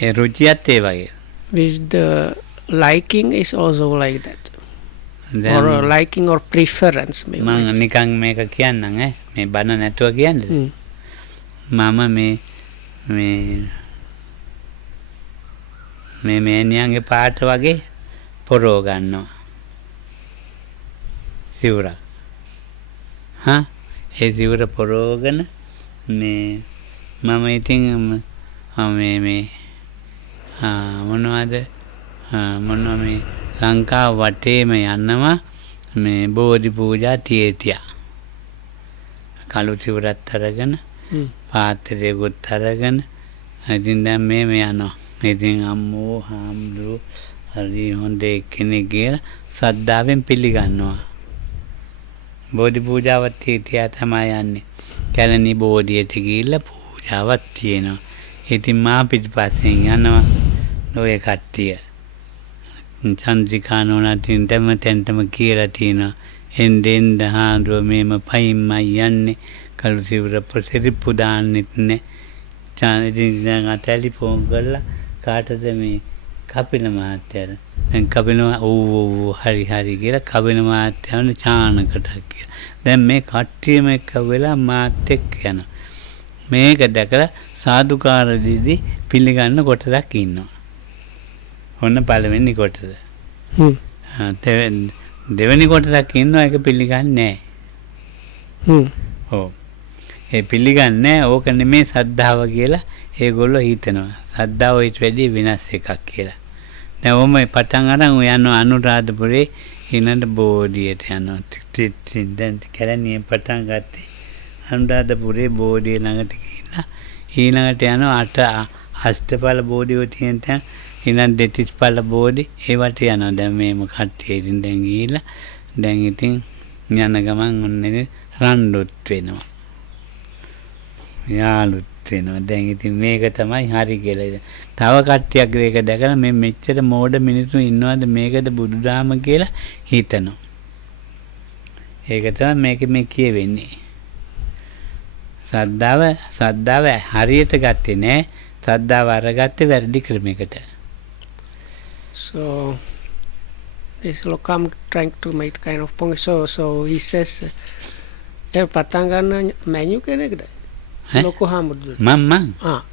ඒ රුචියත් ඒ වගේ. Which the liking is also like that. or liking or preference. මම නිකන් මේක කියන්නම් මේ බන නැතුව කියන්නේ. මම මේ මෑණියන්ගේ පාට වගේ පොරව ගන්නවා. සිවුරක්. ඒ සිවුර පොරවගෙන මේ මම ඉතින් මේ මොනවද මේ ලංකාව වටේම යනවා මේ බෝධි පූජා තියේතියා. කළු සිවුරත් අරගෙන පාත්‍රයකුත් අරගෙන ඉතින් දැන් මේ යනවා. ඉතින් අම්මෝ හාමුදුරුවෝ හරි හොඳ කෙනෙක් කියලා සද්ධාවෙන් පිළිගන්නවා. බෝධි පූජාවක් තියේතියා තමයි යන්නේ. කැලණි බෝධියට ගිහිල්ලා පූජාවක් තියෙනවා. ඉතින් මා පිටිපස්සෙන් යනවා ඔය කට්ටිය. චන්ද්‍රිකා නෝනාටින් තැන්ටම කියලා තියෙනවා. එන්දෙන්ද හාමුදුරුවෝ මේම පයින්මයි යන්නේ. කළු සිවුර පොසිරිප්පු දාන්නෙත් නෑ. ඉතින් දැන් ටෙලිෆෝන් කරලා කාටද මේ කපිල මහත්තයාට. දැන් කපිල ඔව් හරි කියලා කපිල මහත්තයාට චානකට කියලා. දැන් මේ කට්ටියම එක්ක වෙලා මාත් එක්ක යනවා. මේක දැකලා සාදුකාර දීදී පිළිගන්න කොටසක් ඉන්නවා. ඔන්න පළවෙනි කොටස. දෙවෙනි කොටසක් ඉන්නවා ඒක පිළිගන්නේ නැහැ. ඔව්. ඒ පිළිගන්නේ ඕක නෙමේ සද්ධාව කියලා ඒගොල්ලෝ හිතනවා. සද්ධාව ඊට වැඩි වෙනස් එකක් කියලා. දැන් ඔහම පටන් අරන් යනවා අනුරාධපුරේ ඊළඟ බෝධියට යනවා. දැන් කැලණියේ පටන් ගත්තේ අනුරාධපුරේ බෝධිය ළඟට ගිහිල්ලා ඊළඟට යනවා අෂ්ටඵල බෝධිය තියෙන තැන ඊළඟ දෙතිස්ඵල බෝධි ඒවට යනවා. දැන් මේම කට්ටිය ඉතින් දැන් ගිහිල්ලා දැන් ඉතින් යන ගමන් ඔන්නේ රණ්ඩුත් වෙනවා. යාළුත් වෙනවා. දැන් ඉතින් මේක තමයි හරි කියලා. තව කට්ටියක් ඒක දැකලා මේ මෙච්චර මෝඩ මිනිස්සු ඉන්නවද මේකද බුදුදහම කියලා හිතනවා. ඒක තමයි මේක මේ කියවෙන්නේ. සද්ධාව හරියට ගත්තේ නෑ. සද්ධාව අරගත්තේ වැරදි ක්‍රමයකට. So this Lokam trying to make kind of point. So he says පටන් ගන්න මැනු කෙනෙක්ද? ලොකු හාමුදුරුවෝ.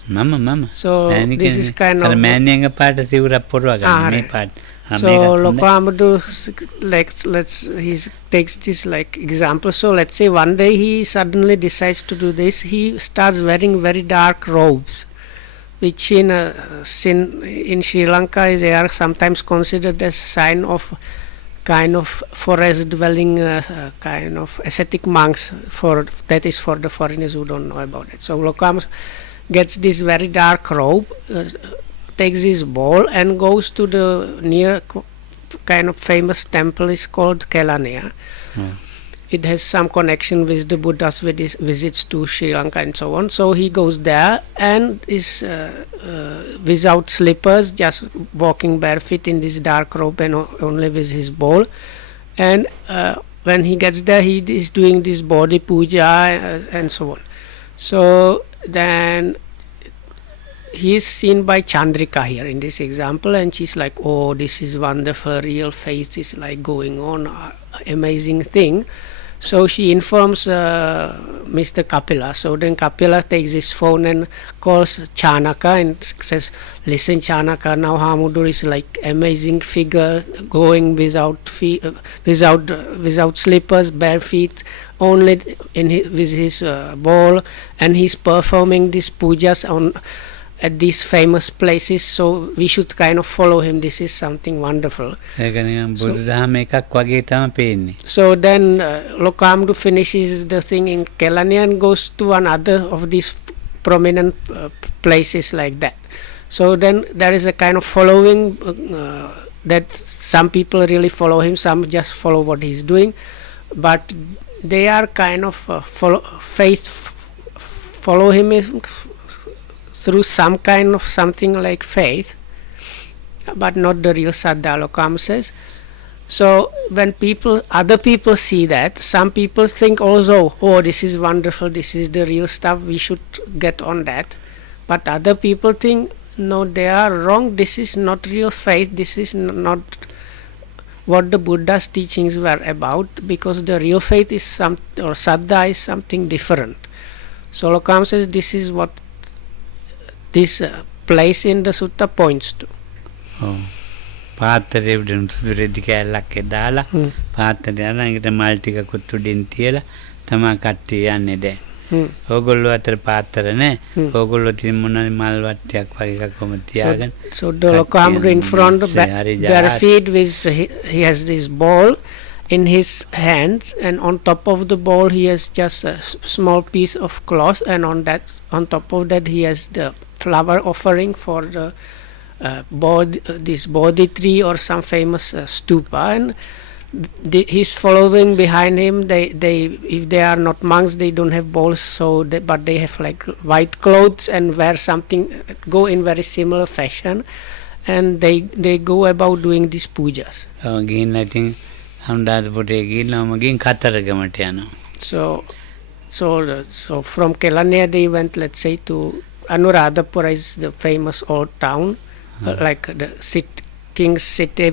මම. So this is kind of මෑණියන්ගේ පාට සිවුරක් පොරව ගන්න මේ පාට. So Loku Haamudu he takes this like example. So let's say one day he suddenly decides to do this. He starts wearing very dark robes, which in Sri Lanka they are sometimes considered as sign of kind of forest dwelling kind of ascetic monks. That is for the foreigners who don't know about it. So Loku Haamudu gets this very dark robe, takes his bowl and goes to the near kind of famous temple is called Kelaniya. It has some connection with the Buddha's visits to Sri Lanka and so on. So he goes there and is without slippers, just walking barefoot in this dark robe and only with his bowl. And when he gets there, he is doing this body puja and so on. So then he is seen by Chandrika here in this example, and she's like, oh, this is wonderful, real faith is like going on, amazing thing. So she informs Mr. Kapila. So then Kapila takes his phone and calls Chanaka and says, listen Chanaka, now Haamudu is like amazing figure, going without slippers, bare feet, only with his bowl, and he's performing these pujas at these famous places, so we should kind of follow him. This is something wonderful. So then Loku Haamudu finishes the thing in Kelaniya and goes to another of these prominent places like that. So then there is a kind of following that some people really follow him, some just follow what he's doing, but they are kind of follow him through some kind of something like faith, but not the real Saddha, Loku Haamudu says. So when other people see that, some people think also, oh, this is wonderful, this is the real stuff, we should get on that. But other people think, no, they are wrong, this is not real faith, this is not what the Buddha's teachings were about, because the real faith is Saddha is something different. So Lokam says this is what this place in the sutta points to. පාත්තරේ උඩින් සුදුරෙදි කෑල්ලක් දාලා පාත්තරේ අරන් මල් ටික කුත්තුඩින් තියලා තමා කට්ටිය යන්නේ දැන්. ඕගොල්ලෝ අතර පාත්තර නැහැ. ඕගොල්ලෝ තින් මොනවාරි මල් වට්ටියක් වගේ එකක් කොහොම තියාගෙන. So the Lokam in front bare feet with he has this ball in his hands, and on top of the ball he has just a small piece of cloth, and on top of that he has the flower offering for the this Bodhi tree or some famous stupa, and he's following behind him. They if they are not monks, they don't have bowls, so but they have like white clothes and wear something, go in very similar fashion, and they go about doing these pujas. Again, I think So from Kelaniya they went, let's say, to Anuradhapura, is the famous old town, like the king's city,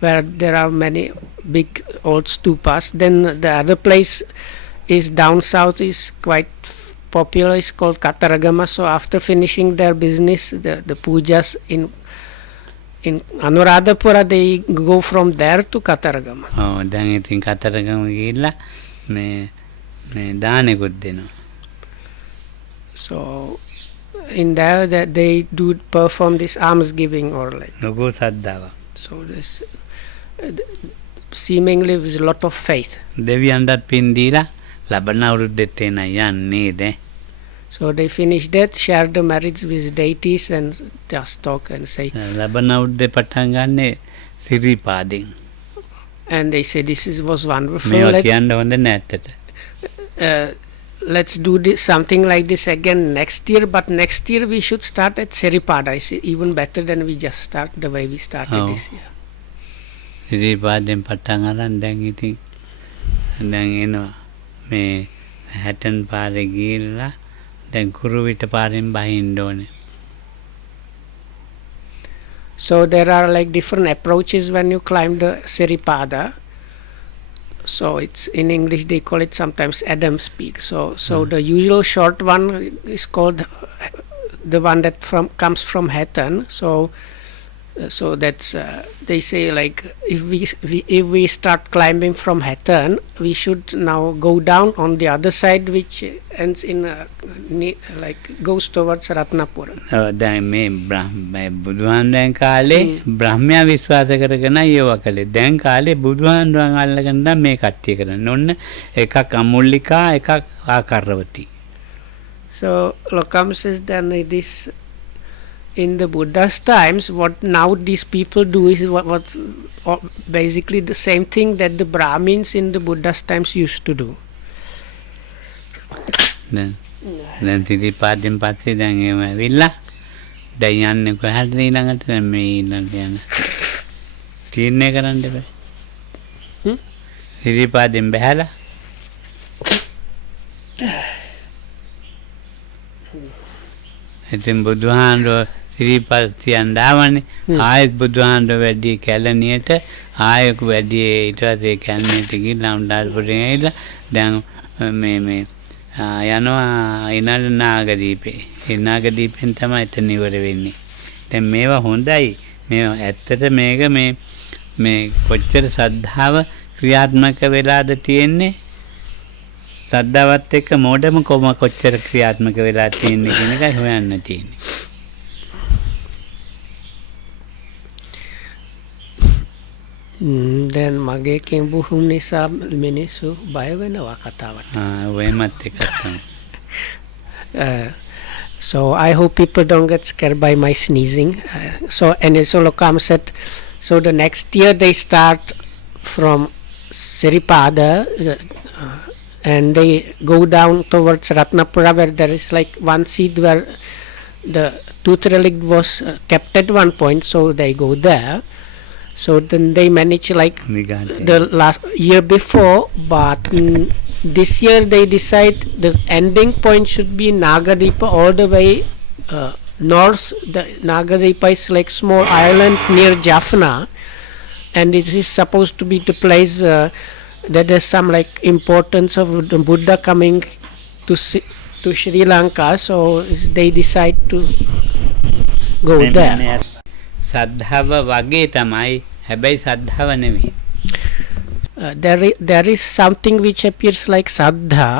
where there are many big old stupas. Then the other place is down south, is quite popular, is called Kataragama. So after finishing their business, the pujas in Anuradhapura, they go from there to Kataragama. Then I think Kataragama gilla me dane guddeno. So in there that they do perform this alms giving or like. Logo saddava. So this seemingly with a lot of faith. දෙවියන්ටත් පින් දීලා ලබන අවුරුද්දෙත් එන යන්නේ ද. So they finish that, share the merits with deities, and just talk and say. ලබන අවුරුද්දේ පටන් ගන්නේ සිරිපාදෙන්. And they say this was wonderful. මේවා කියන්න හොඳ නැත්තට. Let's do this, something like this again next year, but next year we should start at Siripada. I say even better than we just start the way we started this year. සිරිපාදෙන් පටන් අරන් දැන් ඉතින් දැන් එනවා මේ හැටන් පාරේ ගිහිල්ලා දැන් කුරුවිට පාරෙන් බහින්න ඕනේ. So there are like different approaches when you climb the Siripada. So it's in English they call it sometimes Adam's Peak. So the usual short one is called the one that comes from Hatton. So that's they say like if we start climbing from Hatton, we should now go down on the other side, which ends in like goes towards Ratnapura. දැන් මේ බුදුහාමුදුරන් කාලේ බ්‍රහ්මයා විශ්වාස කරගෙන ඒවා කළේ. දැන් කාලේ බුදුහාමුදුරන් අල්ලගෙන මේ කට්ටිය කරන්නේ. ඔන්න එකක් අමුල්ලිකා එකක් ආකාරවති. So Lokam says then this in the Buddha's times, what now these people do is what's basically the same thing that the Brahmins in the Buddha's times used to do. Then සිරිපාදෙන් පස්සේ දැන් එහෙම ඇවිල්ලා දැන් යන්නේ කොහටද ඊළඟට මේ ඊළඟට යන තීරණය කරන්න බෑ. සිරිපාදෙන් බහැලා ඉතින් බුදුහාමුදුරුවෝ සිරිපාද තියන් දාවනේ ආයෙත් බුදුහාමුදුරුවෝ වැඩි කැලණියට ආයෙක වැඩි ඊට පස්සේ කැලණියට ගිහින් අම්ඩාල්පුරේ ඇවිල්ලා දැන් මේ යනවා ඊනල් නාගදීපේ. ඒ නාගදීපෙන් තමයි එතන ඉවර වෙන්නේ. දැන් මේවා හොඳයි. මේවා ඇත්තට මේක මේ කොච්චර ශ්‍රද්ධාව ක්‍රියාත්මක වෙලාද තියෙන්නේ. ශ්‍රද්ධාවත් එක්ක මොඩම කොච්චර ක්‍රියාත්මක වෙලා තියෙන්නේ කියන එකයි හොයන්න තියෙන්නේ. Then mage kembuhum nisa minisu baya wenawa kataවට. වෙනත් එකක් තමයි. So I hope people don't get scared by my sneezing. So Lokam said, so the next year they start from Siripada and they go down towards Ratnapura, where there is like one seat where the tooth relic was kept at one point, so they go there. So then they manage like the last year before, but this year they decide the ending point should be Nagadipa all the way north. The Nagadipa is like small island near Jaffna, and it is supposed to be the place that there's some like importance of the Buddha coming to to Sri Lanka, so they decide to go there. සද්ධාව වගේ තමයි හැබැයි සද්ධාව නෙමෙයි. There is something which appears like saddha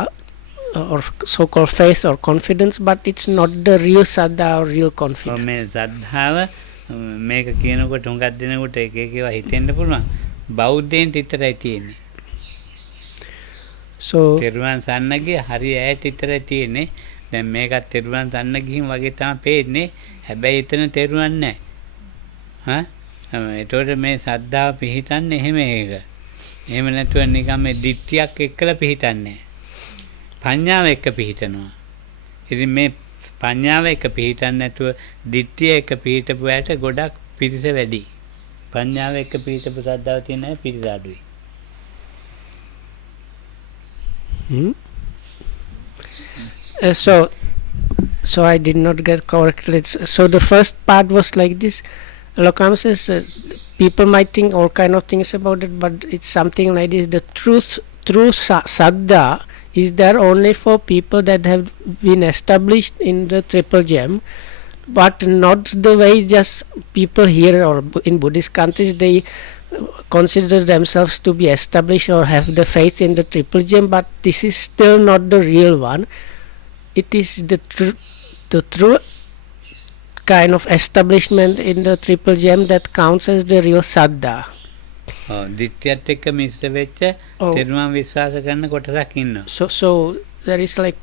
or so-called faith or confidence, but it's not the real saddha or real confidence. මේ සද්ධාව මේක කියනකොට හුඟක් දෙනකොට එක එක ඒවා හිතෙන්න පුළුවන්. බෞද්ධයන්ට විතරයි තියෙන්නේ. So තෙරුවන් සන්නගේ හරි ඈට විතරයි තියෙන්නේ. දැන් මේකත් තෙරුවන් සන්න ගිහින් වගේ තමයි පේන්නේ. හැබැයි එතන තෙරුවන් නැහැ. ඒතකොට මේ සද්ධාව පිහිටන්නේ එහෙම ඒක. එහෙම නැතුව නිකන් මේ දිට්ඨියක් එක්කලා පිහිටන්නේ නැහැ. පඤ්ඤාව එක්ක පිහිටනවා. ඉතින් මේ පඤ්ඤාව එක්ක පිහිටන්නේ නැතුව දිට්ඨිය එක්ක පිහිටපු ඇයට ගොඩක් පිරිස වැඩි. පඤ්ඤාව එක්ක පිහිටපු සද්ධාව තියෙන අය පිරිස අඩුයි. So I did not get correctly. So the first part was like this. Lokam says people might think all kind of things about it, but it's something like this. The true saddha is there only for people that have been established in the triple gem, but not the way just people here or in Buddhist countries they consider themselves to be established or have the faith in the triple gem, but this is still not the real one. It is the true kind of establishment in the triple gem that counts as the real saddha. දිට්ඨියත් එක්ක මිශ්‍ර වෙච්ච තෙරුවන් විශ්වාස කරන කොටසක් ඉන්නවා. So there is like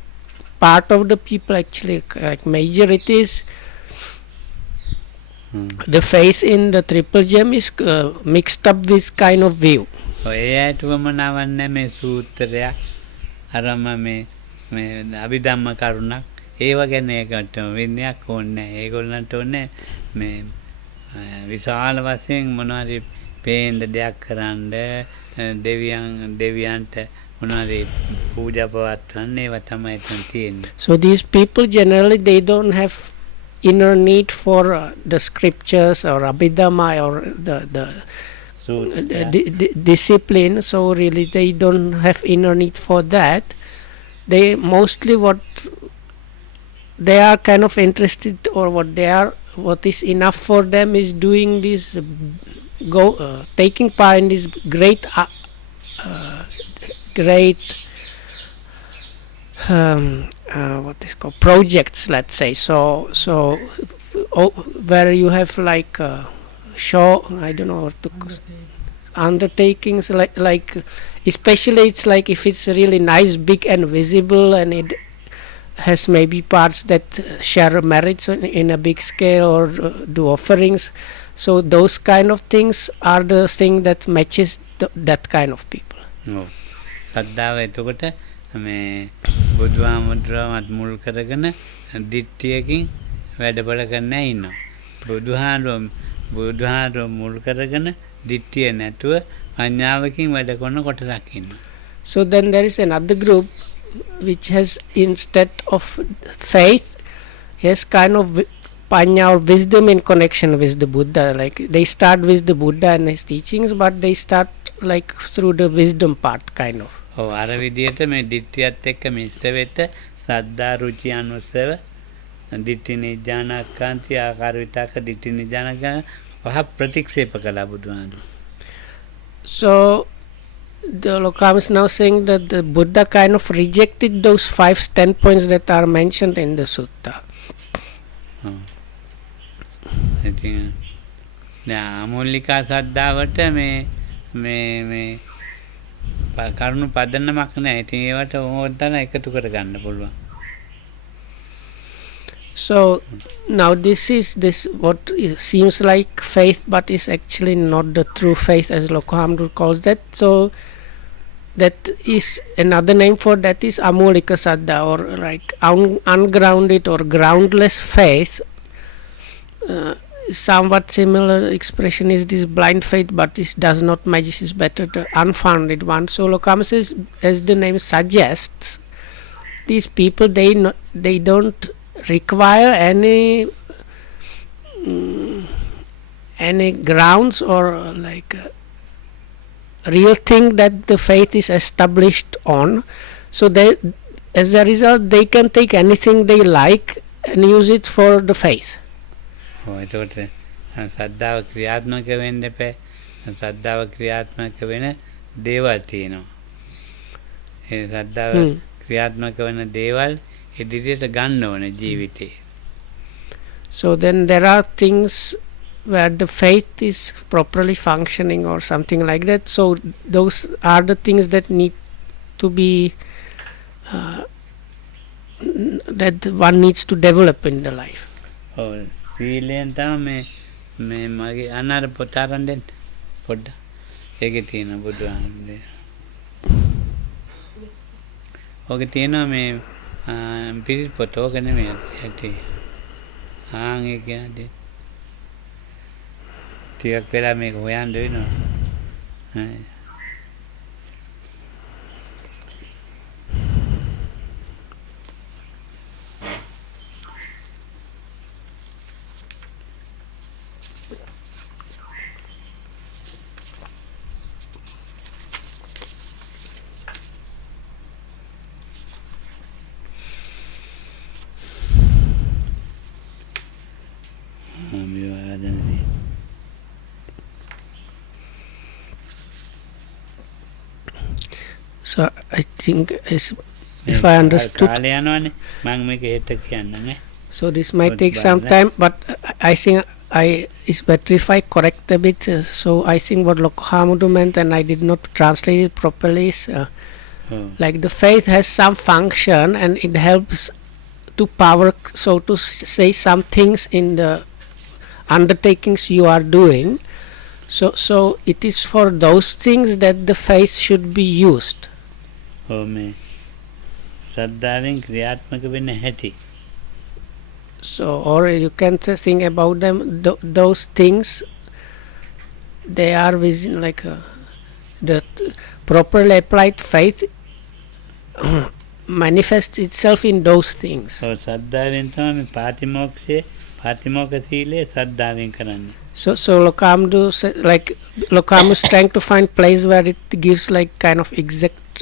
part of the people actually, like majority is the faith in the triple gem is mixed up with kind of view. ඔය ඇයට වමනාවන්නේ මේ සූත්‍රයක් අරම මේ අභිධම්ම කරුණක් ඒව ගැන ඒකට විනයක් ඕනේ නැහැ. ඒගොල්ලන්ට ඕනේ මේ විශාල වශයෙන් මොනවාරි පේන්න දෙයක් කරන්න දෙවියන්ට මොනවාරි පූජා පවත්වන්න ඒව තමයි එතන තියෙන්නේ. So these people generally they don't have inner need for the scriptures or abhidhamma or the discipline, so really they don't have inner need for that. They mostly what they are kind of interested, or what is enough for them is doing this taking part in this great what is called projects, let's say. So where you have like show, I don't know what to undertakings, like especially it's like if it's really nice, big and visible, and it has maybe parts that share merits in a big scale or do offerings. So those kind of things are the thing that matches that kind of people. සද්ධාව එතකොට මේ බුදුහාමුදුරුවෝත් මුල් කරගෙන දිට්ඨියකින් වැඩබල කරන්න ඉන්නවා. බුදුහාමුදුරුවෝ මුල් කරගෙන දිට්ඨිය නැතුව පඤ්ඤාවකින් වැඩ කරන කොටසක් ඉන්නවා. So then there is another group which has, instead of faith, has kind of panya or wisdom in connection with the Buddha. Like they start with the Buddha and his teachings, but they start like through the wisdom part kind of. ඔව් අර විදියට මේ දිට්ඨියත් එක්ක මිශ්‍ර වෙත සද්ධා රුචි අනුසව දිට්ඨි නිජානකාන්ති ආකාර විතක දිට්ඨි නිජානක වහ ප්‍රතික්ෂේප කළා බුදුහාමුදුරුවෝ. So the Lokam is now saying that the Buddha kind of rejected those 5 standpoints that are mentioned in the Sutta. ඉතින් අමූලිකා සද්ධාවට මේ කරුණු පදන්නමක් නැහැ. ඉතින් ඒවට ඕනතන එකතු කරගන්න පුළුවන්. So now this what seems like faith, but is actually not the true faith, as Lokamdur calls that. So that is another name for that is amulika saddha, or like ungrounded or groundless faith. Somewhat similar expression is this blind faith, but this does not match, is better the unfounded one. So Lokam says, as the name suggests, these people they don't require any grounds or like real thing that the faith is established on. So they, as a result, they can take anything they like and use it for the faith. එතකොට සද්ධාව ක්‍රියාත්මක වෙන්න එපා. සද්ධාව ක්‍රියාත්මක වෙන දේවල් තියෙනවා. ඒ සද්ධාව ක්‍රියාත්මක වෙන දේවල් ඉදිරියට ගන්න ඕනේ ජීවිතේ. So then there are things where the faith is properly functioning or something like that. So those are the things that need to be that one needs to develop in the life. ඔව්. සීලෙන් තමයි මේ මගේ අනාර පොත අරන් දෙන්න පොඩ්ඩ. ඒකේ තියෙන බුදුහාමුදුරේ. ඔගේ තියෙනවා මේ පිරිත් පොත ඕක නෙමෙයි ඇටි. ඒ කියන්නේ ටිකක් වෙලා මේක හොයන්න වෙනවා. So I think if I understood, so this might take some time, but I think is better if I correct a bit. So I think what Lokhamudu meant, and I did not translate it properly, is like the faith has some function and it helps to power, so to say, some things in the undertakings you are doing. So it is for those things that the faith should be used. So, or you can think about them, those things, they are within like the properly applied faith manifests itself in those things. So Lokamdu, like Lokamdu is trying to find place where it gives like kind of exact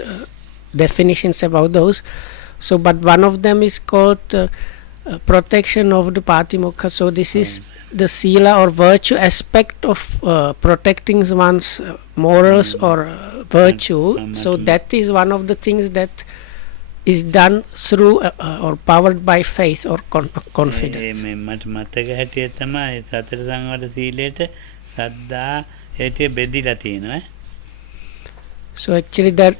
definitions about those. So, but one of them is called protection of the Patimokha. So this is the sila or virtue aspect of protecting one's morals or virtue. So that is one of the things that is done through or powered by faith or confidence. So actually that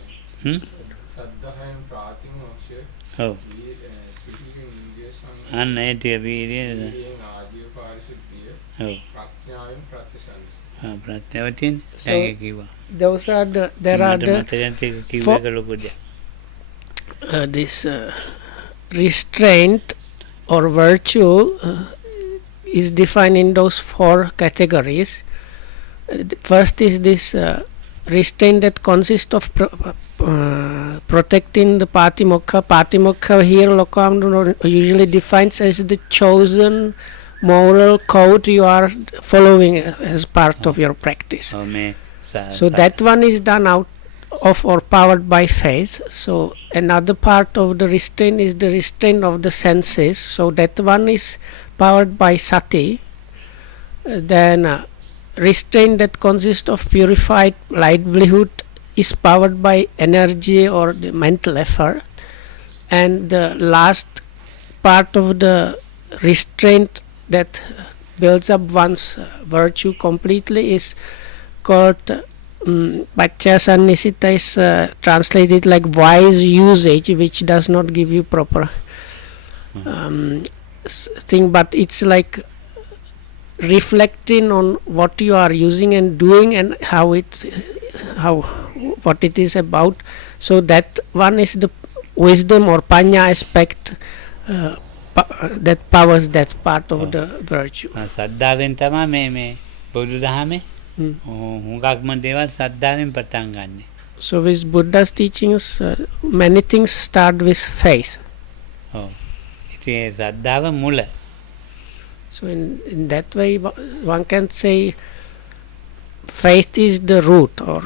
those are the this restraint or virtue is defined in those four categories. First is this restraint that consists of protecting the Patimokha. Patimokha here Lokamdu usually defines as the chosen moral code you are following as part of your practice. So that one is done out of or powered by faith. So another part of the restraint is the restraint of the senses. So that one is powered by sati. Then restraint that consists of purified livelihood is powered by energy or the mental effort. And the last part of the restraint that builds up one's virtue completely is called Bhajya is translated like wise usage, which does not give you proper thing, but it's like reflecting on what you are using and doing and what it is about. So that one is the wisdom or panya aspect that powers that part of the virtue. So with Buddha's teachings, many things start with faith. So in that way, one can say faith is the root or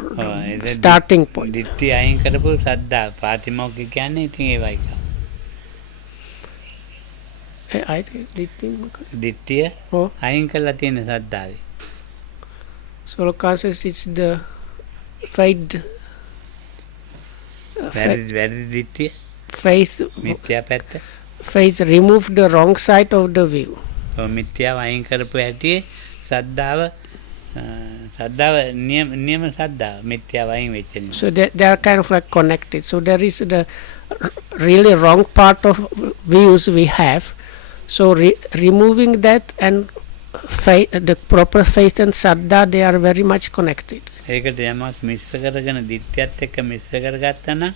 the starting point. දිට්ඨිය අයින් කරපු සද්ධා පාතිමෝක්ඛ කියන්නේ ඉතින් ඒවයි එක. I did think. දිට්ඨිය Oh. අයින් කරලා තියෙන සද්ධාවේ. So Lucas it's the faith. වැරදි දිට්ඨිය Faith. මිත්‍යා පැත්ත. Faith remove the wrong side of the view. ඔව් මිත්‍යාව අයින් කරපු හැටියේ සද්ධාව නියම සද්ධාව මිත්‍යාව අයින් වෙච්ච නිසා. So they are kind of like connected. So there is the really wrong part of views we have. So removing that and faith, the proper faith and saddha, they are very much connected. ඒකට යමක් මිශ්‍ර කරගෙන දිට්ඨියත් එක්ක මිශ්‍ර කරගත්තා නම්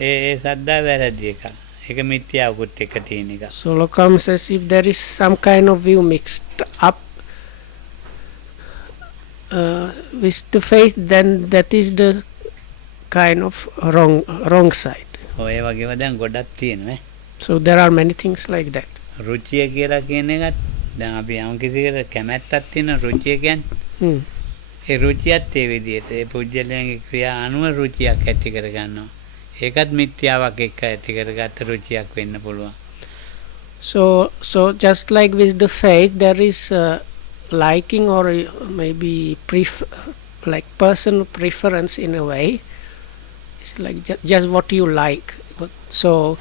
ඒ සද්ධා වැරදි එක. ඒක මිත්‍යාවකුත් එක්ක තියෙන එක. So Lokam says if there is some kind of view mixed up with the faith, then that is the kind of wrong side. ඔය වගේම දැන් ගොඩක් තියෙනවා. So there are many things like that. රුචිය කියලා කියන එකත් දැන් අපි යම් කිසිකට කැමැත්තක් තියෙන රුචිය කියන්නේ. ඒ රුචියත් ඒ විදිහට ඒ පුජ්‍යලයන්ගේ ක්‍රියා අනුව රුචියක් ඇති කර ගන්නවා. ඒකත් මිත්‍යාවක් එක්ක ඇති කරගත්ත රුචියක් වෙන්න පුළුවන්. So just like with the faith, there is liking or maybe like personal preference in a way. It's like just what you like. So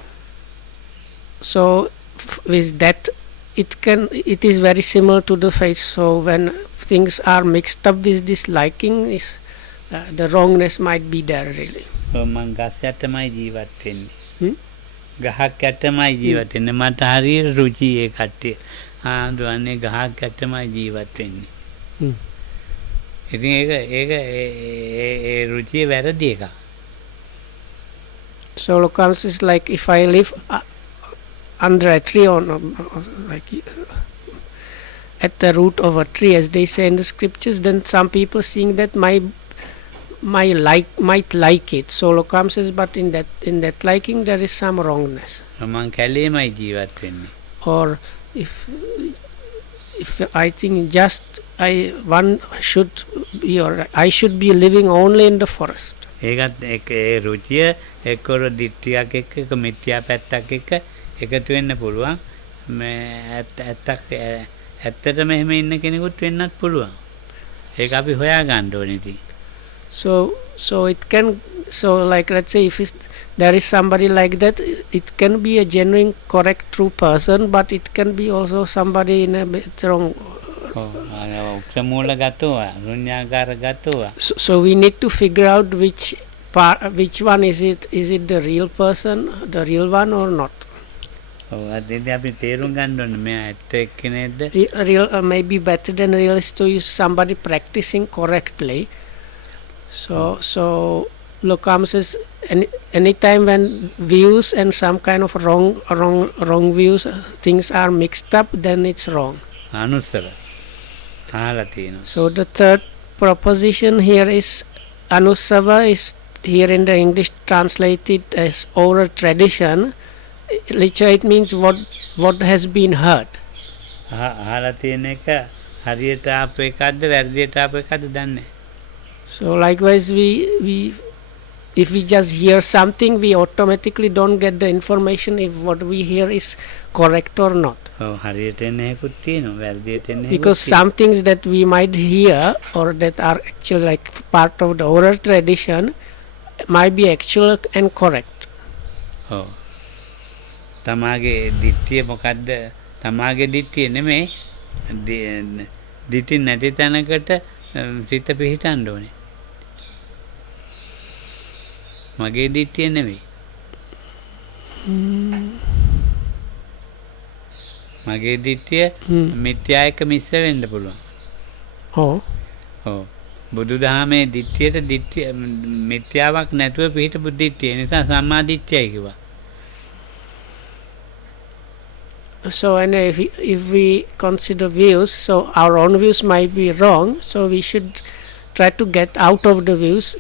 with that, it is very similar to the faith. So when things are mixed up with this liking, the wrongness might be there really. මං ගස් යටමයි ජීවත් වෙන්නේ. ගහක් යටමයි ජීවත් වෙන්නේ. මට හරියට රුචි ඒ කට්ටිය. ආන්දුවන්නේ ගහක් යටමයි ජීවත් වෙන්නේ. ඉතින් ඒක ඒ රුචිය වැරදි එකක්. So Lokams is like if I live under a tree or like at the root of a tree, as they say in the scriptures, then some people seeing that might like it. So Lokam says, but in that liking there is some wrongness. මං කැලේමයි ජීවත් වෙන්නේ. Or if I think just one should be, or I should be living only in the forest. ඒකත් ඒ රුචිය එක්කර දිට්ඨියක් එක්ක එක මිත්‍යා පැත්තක් එක්ක එකතු වෙන්න පුළුවන්. මේ ඇත්තටම එහෙම ඉන්න කෙනෙකුත් වෙන්නත් පුළුවන්. ඒක අපි හොයා ගන්න ඕනේ ඉතින්. So it can, so like let's say if there is somebody like that, it can be a genuine correct true person, but it can be also somebody in a bit wrong. So we need to figure out which one is it. Is it the real person, the real one, or not? Real maybe better than real is to use somebody practicing correctly. So Lokam says anytime when views and some kind of wrong views, things are mixed up, then it's wrong. So the third proposition here is Anusava, is here in the English translated as oral tradition. Literally it means what has been heard. So likewise if we just hear something, we automatically don't get the information if what we hear is correct or not. Because some things that we might hear or that are actually like part of the oral tradition might be actual and correct. තමාගේ දිට්ඨිය මොකද්ද? තමාගේ දිට්ඨිය නෙමෙයි. දිට්ඨි නැති තැනකට සිත පිහිටන්න ඕනේ. මගේ දිට්ඨිය නෙමෙයි. මගේ දිට්ඨිය මිත්‍යා එක්ක මිශ්‍ර වෙන්න පුළුවන්. ඔව්. බුදුදහමේ දිට්ඨියට මිත්‍යාවක් නැතුව පිහිටපු දිට්ඨිය නිසා සම්මා දිට්ඨියයි කිව්වා. So and if we consider views, so our own views might be wrong, so we should try to get out of the views.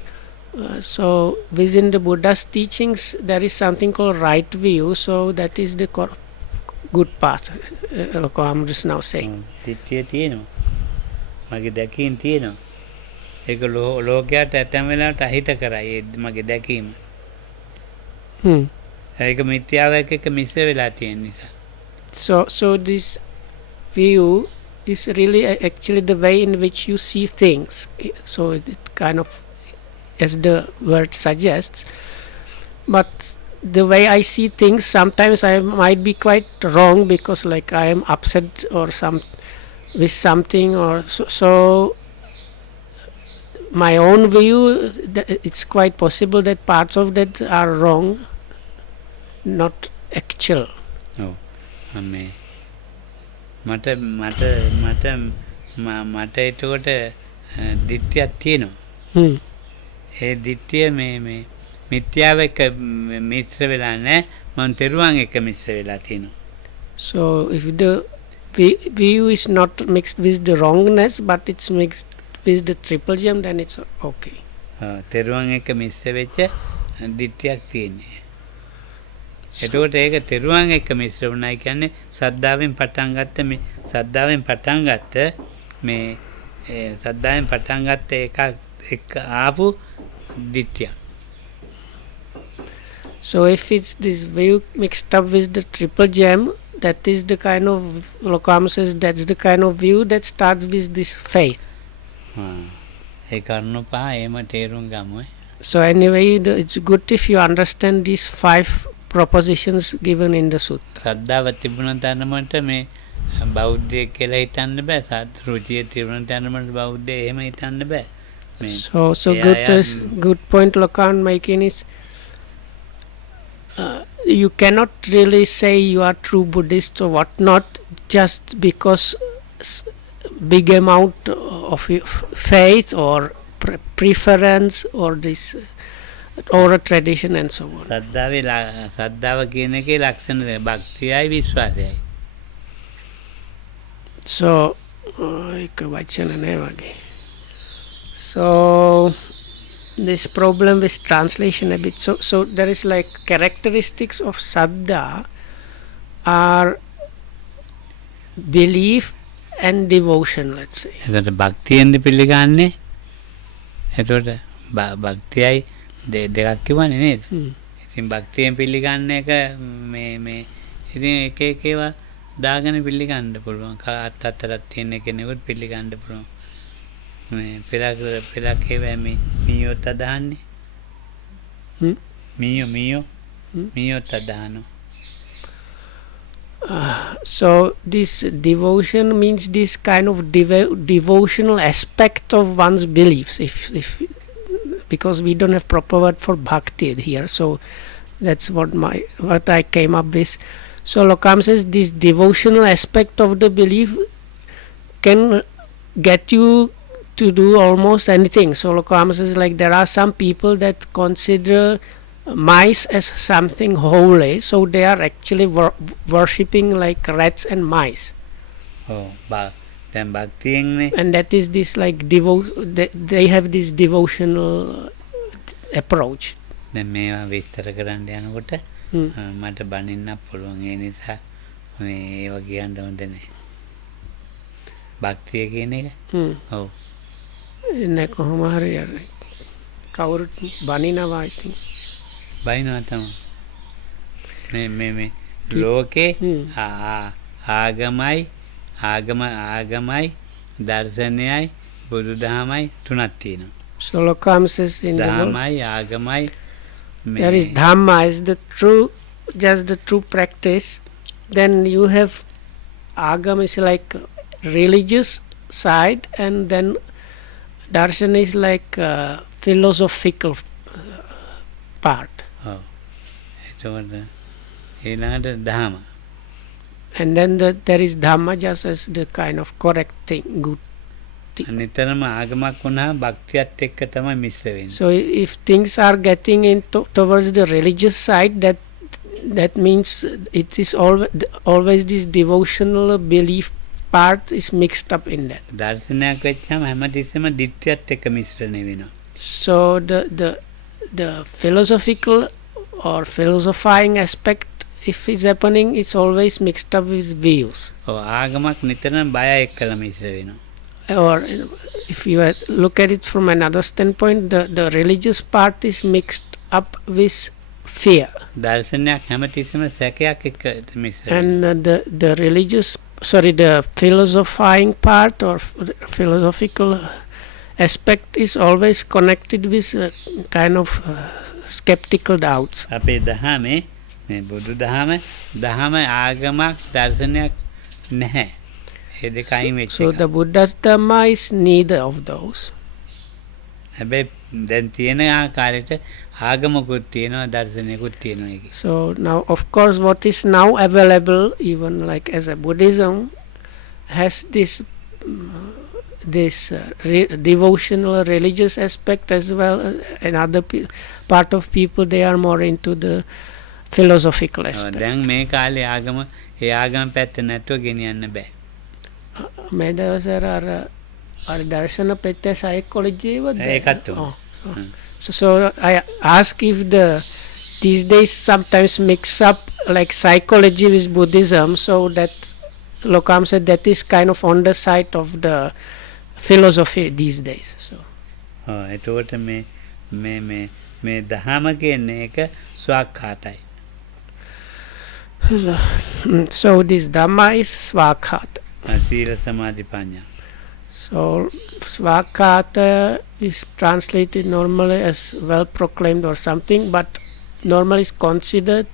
So within the Buddha's teachings there is something called right view, so that is the good path. Lokam is now saying. දිට්ඨිය තියෙනවා. මගේ දැකීම් තියෙනවා. ඒක ලෝකයට ඇතැම් වෙලාවට අහිත කරයි ඒ මගේ දැකීම. ඒක මිත්‍යාවක් එක්ක මිශ්‍ර වෙලා තියෙන නිසා. So this view is really actually the way in which you see things. So it kind of, as the word suggests, but the way I see things, sometimes I might be quite wrong because like I am upset or with something, or so my own view, it's quite possible that parts of that are wrong, not actual. මේ මට එතකොට දිට්ඨියක් තියෙනවා. ඒ දිට්ඨිය මේ මිත්‍යාව එක්ක මිශ්‍ර වෙලා නැහැ. මම තෙරුවන් එක්ක මිශ්‍ර වෙලා තියෙනවා. So if the view is not mixed with the wrongness, but it's mixed with the triple gem, then it's okay. තෙරුවන් එක්ක මිශ්‍ර වෙච්ච දිට්ඨියක් තියෙන්නේ. එතකොට ඒක තෙරුවන් එක්ක මිශ්‍ර වුණායි කියන්නේ සද්ධාවෙන් පටන් ගත්ත එකක් එක්ක ආපු දිට්ඨිය. So if it's this view mixed up with the triple gem, that is the kind of, Lokam says, that's the kind of view that starts with this faith. ඒ කරුණු පහ එහෙම තේරුම් ගමු. So anyway, it's good if you understand these 5 propositions given in the sutta. ශ්‍රද්ධාව තිබුණ තරමට මේ බෞද්ධයෙක් කියලා හිතන්න බෑ. රුචිය තිබුණ තරමට බෞද්ධයෙක් එහෙම හිතන්න බෑ. So good point Lokam making is, you cannot really say you are true Buddhist or whatnot just because big amount of faith or preference or this or a tradition and so on. සද්ධාව කියන එකේ ලක්ෂණ භක්තියයි විශ්වාසයයි. So එක වචන නෑ වගේ. So this problem with translation a bit. So there is like characteristics of saddha are belief and devotion, let's say. එතකොට භක්තියෙන්ද පිළිගන්නේ. එතකොට භක්තියයි දෙකක් කිව්වනේ නේද? ඉතින් භක්තියෙන් පිළිගන්න එක මේ ඉතින් එක ඒවා දාගෙන පිළිගන්න පුළුවන්. අත්තරක් තියෙන කෙනෙකුට පිළිගන්න පුළුවන්. මේ පෙරක් ඒවා මීයොත් අදහන්නේ. මීයොත් අදහනවා. So this devotion means this kind of devotional aspect of one's beliefs. If because we don't have proper word for bhakti here, so that's what I came up with. So Lokam says this devotional aspect of the belief can get you to do almost anything. So Lokam says like there are some people that consider mice as something holy, so they are actually worshipping like rats and mice. And that is this like they have this devotional approach. දැන් මේවා විස්තර කරන්න යනකොට මට බනින්නත් පුළුවන්. ඒ නිසා මේ ඒවා කියන්න හොඳ නැහැ. භක්තිය කියන එක. ඔව්. නෑ කොහොම හරි කවුරුත් බනිනවා I think. බනිනවා තමයි. මේ ලෝකේ ආගමයි දර්ශනයයි බුදුදහමයි තුනක් තියෙනවා. So Lokam says in ධම්මයි ආගමයි there is Dhamma is just the true practice. Then you have Agam is like religious side, and then Darshan is like philosophical part. And then there is Dhamma just as the kind of correct thing, good thing. So if things are getting towards the religious side, that means it is always this devotional belief part is mixed up in that. So the philosophical or philosophizing aspect if it's happening, it's always mixed up with views. ආගමක් නිතරම බය එක්කලම ඉස්සර වෙනවා. Or if you look at it from another standpoint, the religious part is mixed up with fear. දර්ශනයක් හැමතිස්සෙම සැකයක් එක්ක මිශ්‍ර And the philosophizing part or philosophical aspect is always connected with kind of skeptical doubts. අපේ දහමේ මේ බුදු දහම ආගමක් දර්ශනයක් නැහැ. ඒ දෙක අයින් වෙච්ච So එක. the Buddha's Dhamma is neither of those. හැබැයි දැන් තියෙන ආකාරයට ආගමකුත් තියෙනවා දර්ශනයකුත් තියෙනවා ඒකේ. So now, of course, what is now available, even like as a Buddhism, has this devotional religious aspect as well. Another part of people, they are more into the philosophical aspect. දැන් මේ කාලේ ආගම ඒ ආගම පැත්ත නැතුව ගෙනියන්න බෑ. මේ දවස්වල අර දර්ශන පැත්තේ psychology ඒකත් So I ask if these days sometimes mix up like psychology with Buddhism, so that Lokam said that is kind of on the side of the philosophy these days. So එතකොට මේ දහම කියන්නේ එක ස්වාක්ඛාතයි. So this Dhamma is Swakhata. සීල සමාධි ප්‍රඥා. So Swakhata is translated normally as well proclaimed or something, but normally is considered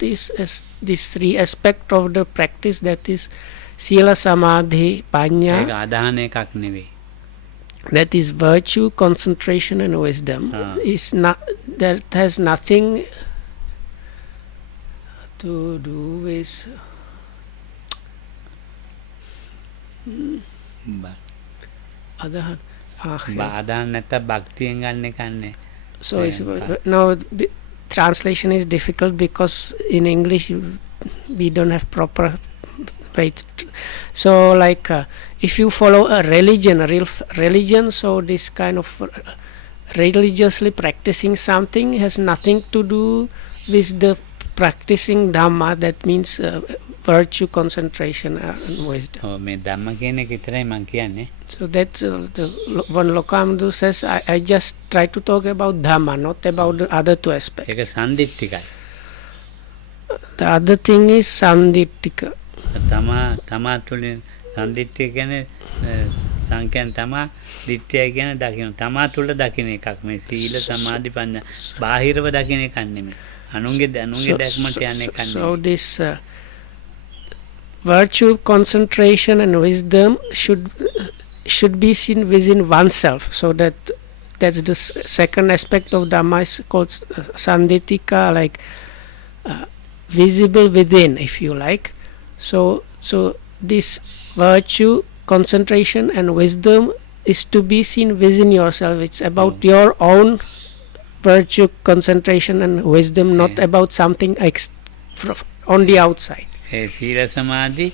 as these three aspects of the practice, that is Sila Samadhi Panya. ඒක ආදාන එකක් නෙවෙයි. That is virtue, concentration and wisdom. Is not, that has nothing to do with other ආදාන නැත්නම් භක්තියෙන් ගන්න එකක් නේ. So it's, now the translation is difficult because in English we don't have proper way. So like if you follow a religion, a real religion, so this kind of religiously practicing something has nothing to do with the practicing Dhamma. That means virtue, concentration and wisdom. මේ ධම්ම කියන එක විතරයි මම කියන්නේ. So that's the one Lokamdu says, I just try to talk about Dhamma, not about the other two aspects. ඒක සම්දිට්ඨිකයි. The other thing is Sandittika. තමා තුළින් සම්දිට්ඨිය කියන්නේ සංකයන් තමා දිට්ඨිය කියන්නේ දකින්න. තමා තුළ දකින්න එකක් මේ සීල සමාධි ප්‍රඥා. බාහිරව දකින්න එකක් නෙමෙයි. අනුන්ගේ දැක්මට යන්නේ එකක් නෙමෙයි. So this virtue, concentration and wisdom should be seen within oneself. So that's the second aspect of Dhamma is called Sandittika, like visible within, if you like. So this virtue, concentration and wisdom is to be seen within yourself. It's about your own virtue, concentration and wisdom, not about something on the outside. ඒ සීල සමාධි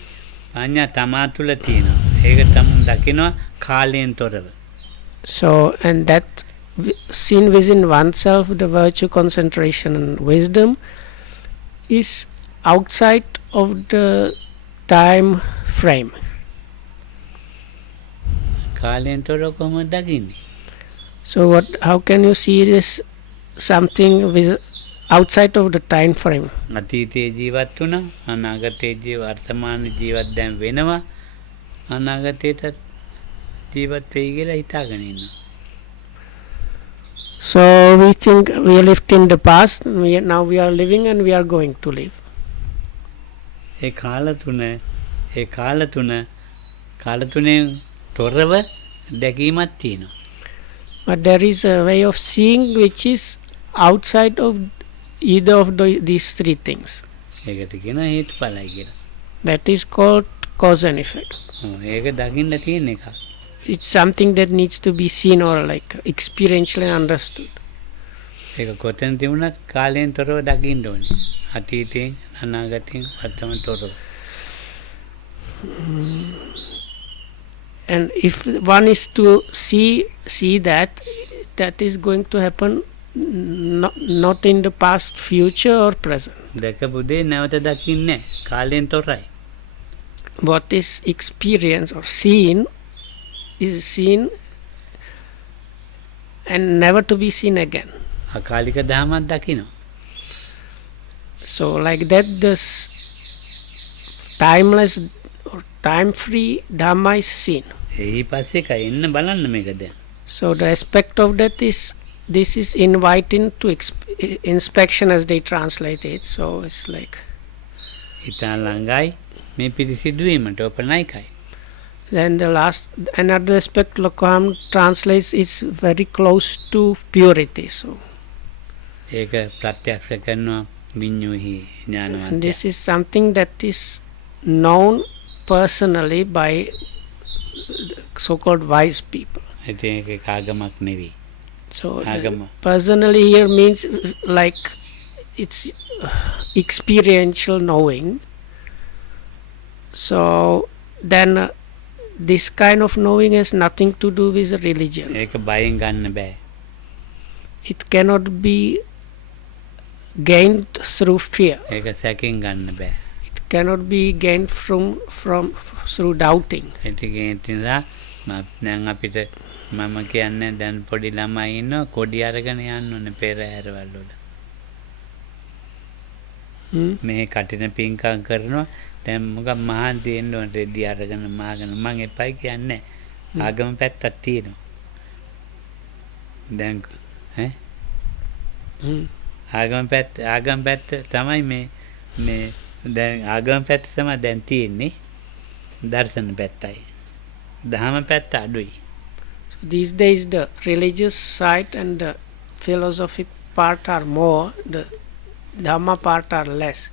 ප්‍රඥා තමා තුළ තියෙනවා. ඒක තම දකිනවා කාලයෙන් තොරව. So and that seen within oneself, the virtue, concentration and wisdom is outside of the time frame. කාලයෙන් තොරව කොහොමද දකින්නේ? So how can you see this something with outside of the time frame? අතීතයේ ජීවත් වුණා, අනාගතයේ වර්තමාන ජීවත් දැන් වෙනවා, අනාගතයට ජීවත් වෙයි කියලා හිතාගෙන ඉන්නවා. So we think we lived in the past, now we are living and we are going to live. ඒ කාල තුනේ තොරව දැකීමක් තියෙනවා. But there is a way of seeing which is outside of either of these three things. ඒකට කියනවා හේතුඵලයි කියලා. That is called cause and effect. ඒක දකින්න තියෙන එක. It's something that needs to be seen or like experientially understood. ඒක කොතන තිබුණත් කාලයෙන් තොරව දකින්න ඕනේ. අතීතයෙන් අනාගතයෙන් වර්තමාන තොරව. And if one is to see that is going to happen not in the past, future or present. දැකපු දේ නැවත දකින්නේ කාලයෙන් තොරයි. What is experienced or seen is seen and never to be seen again. අකාලික ධර්මයක් දකිනවා. So like that, this timeless or time-free Dhamma is seen. එහි පස්සේ කයි එන්න බලන්න මේක දැන්. So the aspect of that is, this is inviting to inspection as they translate it. So it's like, හිතා ළඟයි මේ පිරිසිදු වීමට ඕපනයිකයි. then the last, another aspect Lokam translates is very close to purity. So ඒක ප්‍රත්‍යක්ෂ කරනවා විඤ්ඤුහි ඥානවන්තයා. this is something that is known personally by so-called wise people. ඉතින් ඒක ආගමක් නෙවෙයි. So Agama. personally here means like it's experiential knowing. So then this kind of knowing has nothing to do with religion. ඒක බයෙන් ගන්න බෑ. It cannot be gained through fear. ඒක සැකෙන් ගන්න බෑ. It cannot be gained from through doubting. ඉතින් ඒ නිසා දැන් අපිට මම කියන්නේ දැන් පොඩි ළමයි ඉන්නවා කොඩි අරගෙන යන්න ඕනේ පෙරහැරවල වල. මේ කටින පින්කම් කරනවා දැන් මොකක් මහාන් තියෙන්න ඕනේ රෙදි අරගෙන මාගෙන මං එපයි කියන්නේ ආගම පැත්තක් තියෙනවා. දැන් ආගම පැත්ත තමයි මේ දැන් ආගම පැත්ත තමයි දැන් තියෙන්නේ දර්ශන පැත්තයි. ධර්ම පැත්ත අඩුයි. So these days the religious side and the philosophy part are more, the Dhamma part are less.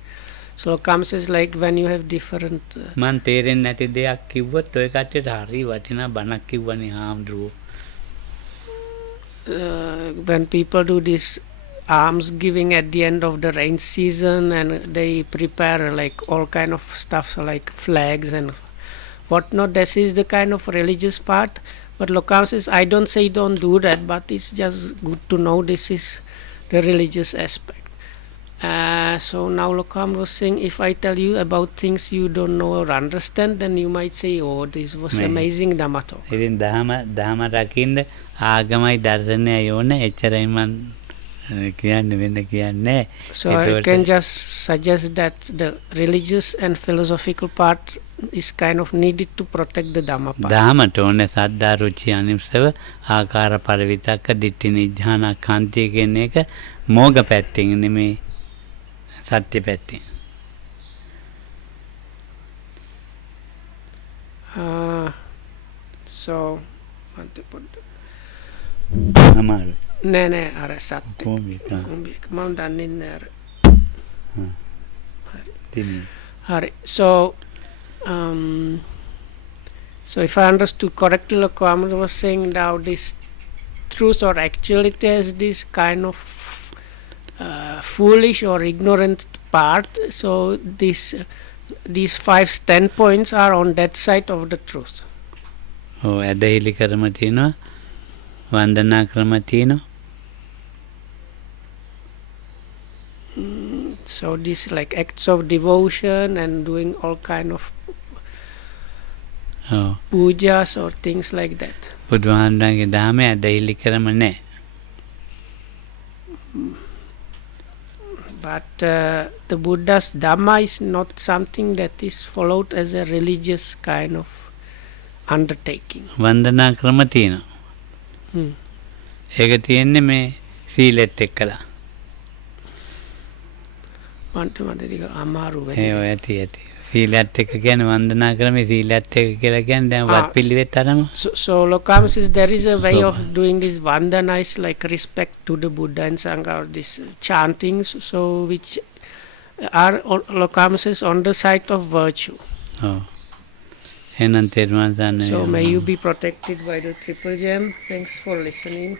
So comes as like when you have different මන් තේරෙන්නේ නැති දෙයක් කිව්වොත් ඔය කට්ටියට හරි වටිනා බණක් කිව්වනේ හාමුදුරුවෝ. when people do this alms giving at the end of the rain season, and they prepare like all kind of stuff, so like flags and whatnot. This is the kind of religious part. But Lokam says, I don't say don't do that, but it's just good to know this is the religious aspect. So now Lokam was saying, if I tell you about things you don't know or understand, then you might say, oh, this was amazing Dhamma talk. ඉතින් දහම රකින්න ආගමයි දර්ශනයයි ඕනේ එච්චරයි මන් කියන්නේ වෙන කියන්නේ. So I can just suggest that the religious and philosophical part is kind of needed to protect the Dhamma part. දහමට ඕනේ සද්දා රුචි අනිසව ආකාර පරිවිතක්ක දිට්ඨි නිඥාන කාන්තිය කියන එක මෝග පැත්තෙන් නෙමෙයි සත්‍ය පැත්තෙන්. So අමාරු නෑ අර සත්‍ය කොහොමද මම දන්නේ නෑ අර තින්නේ. හරි. So so if I understood correctly, Lokam was saying now this truth or actuality has this kind of foolish or ignorant part. So these 5 standpoints are on that side of the truth. ඔව් ඇදහිලි කරම තියෙනවා වන්දනා ක්‍රම තියෙනවා. So this like acts of devotion and doing all kind of pujas or things like that. බුදුහාමුදුරන්ගේ ධර්මය ඇදහිලි කරම නැහැ. But the Buddha's Dhamma is not something that is followed as a religious kind of undertaking. වන්දනා ක්‍රම තියෙනවා. ඒක තියෙන්නේ මේ සීලෙත් එක්කලා. මන්ට අමාරු ඒ ඔය ඇති සීලයත් එක්ක කියන්නේ වන්දනා ක්‍රමේ සීලයත් එක්ක කියලා කියන්නේ දැන් වත් පිළිවෙත් අරම. So Lokam says there is a way of doing this vandana is like respect to the Buddha and Sangha, or this chantings, so which are Lokam says on the side of virtue. එහෙනම් තේරුම් ගන්න. So may you be protected by the triple gem. Thanks for listening.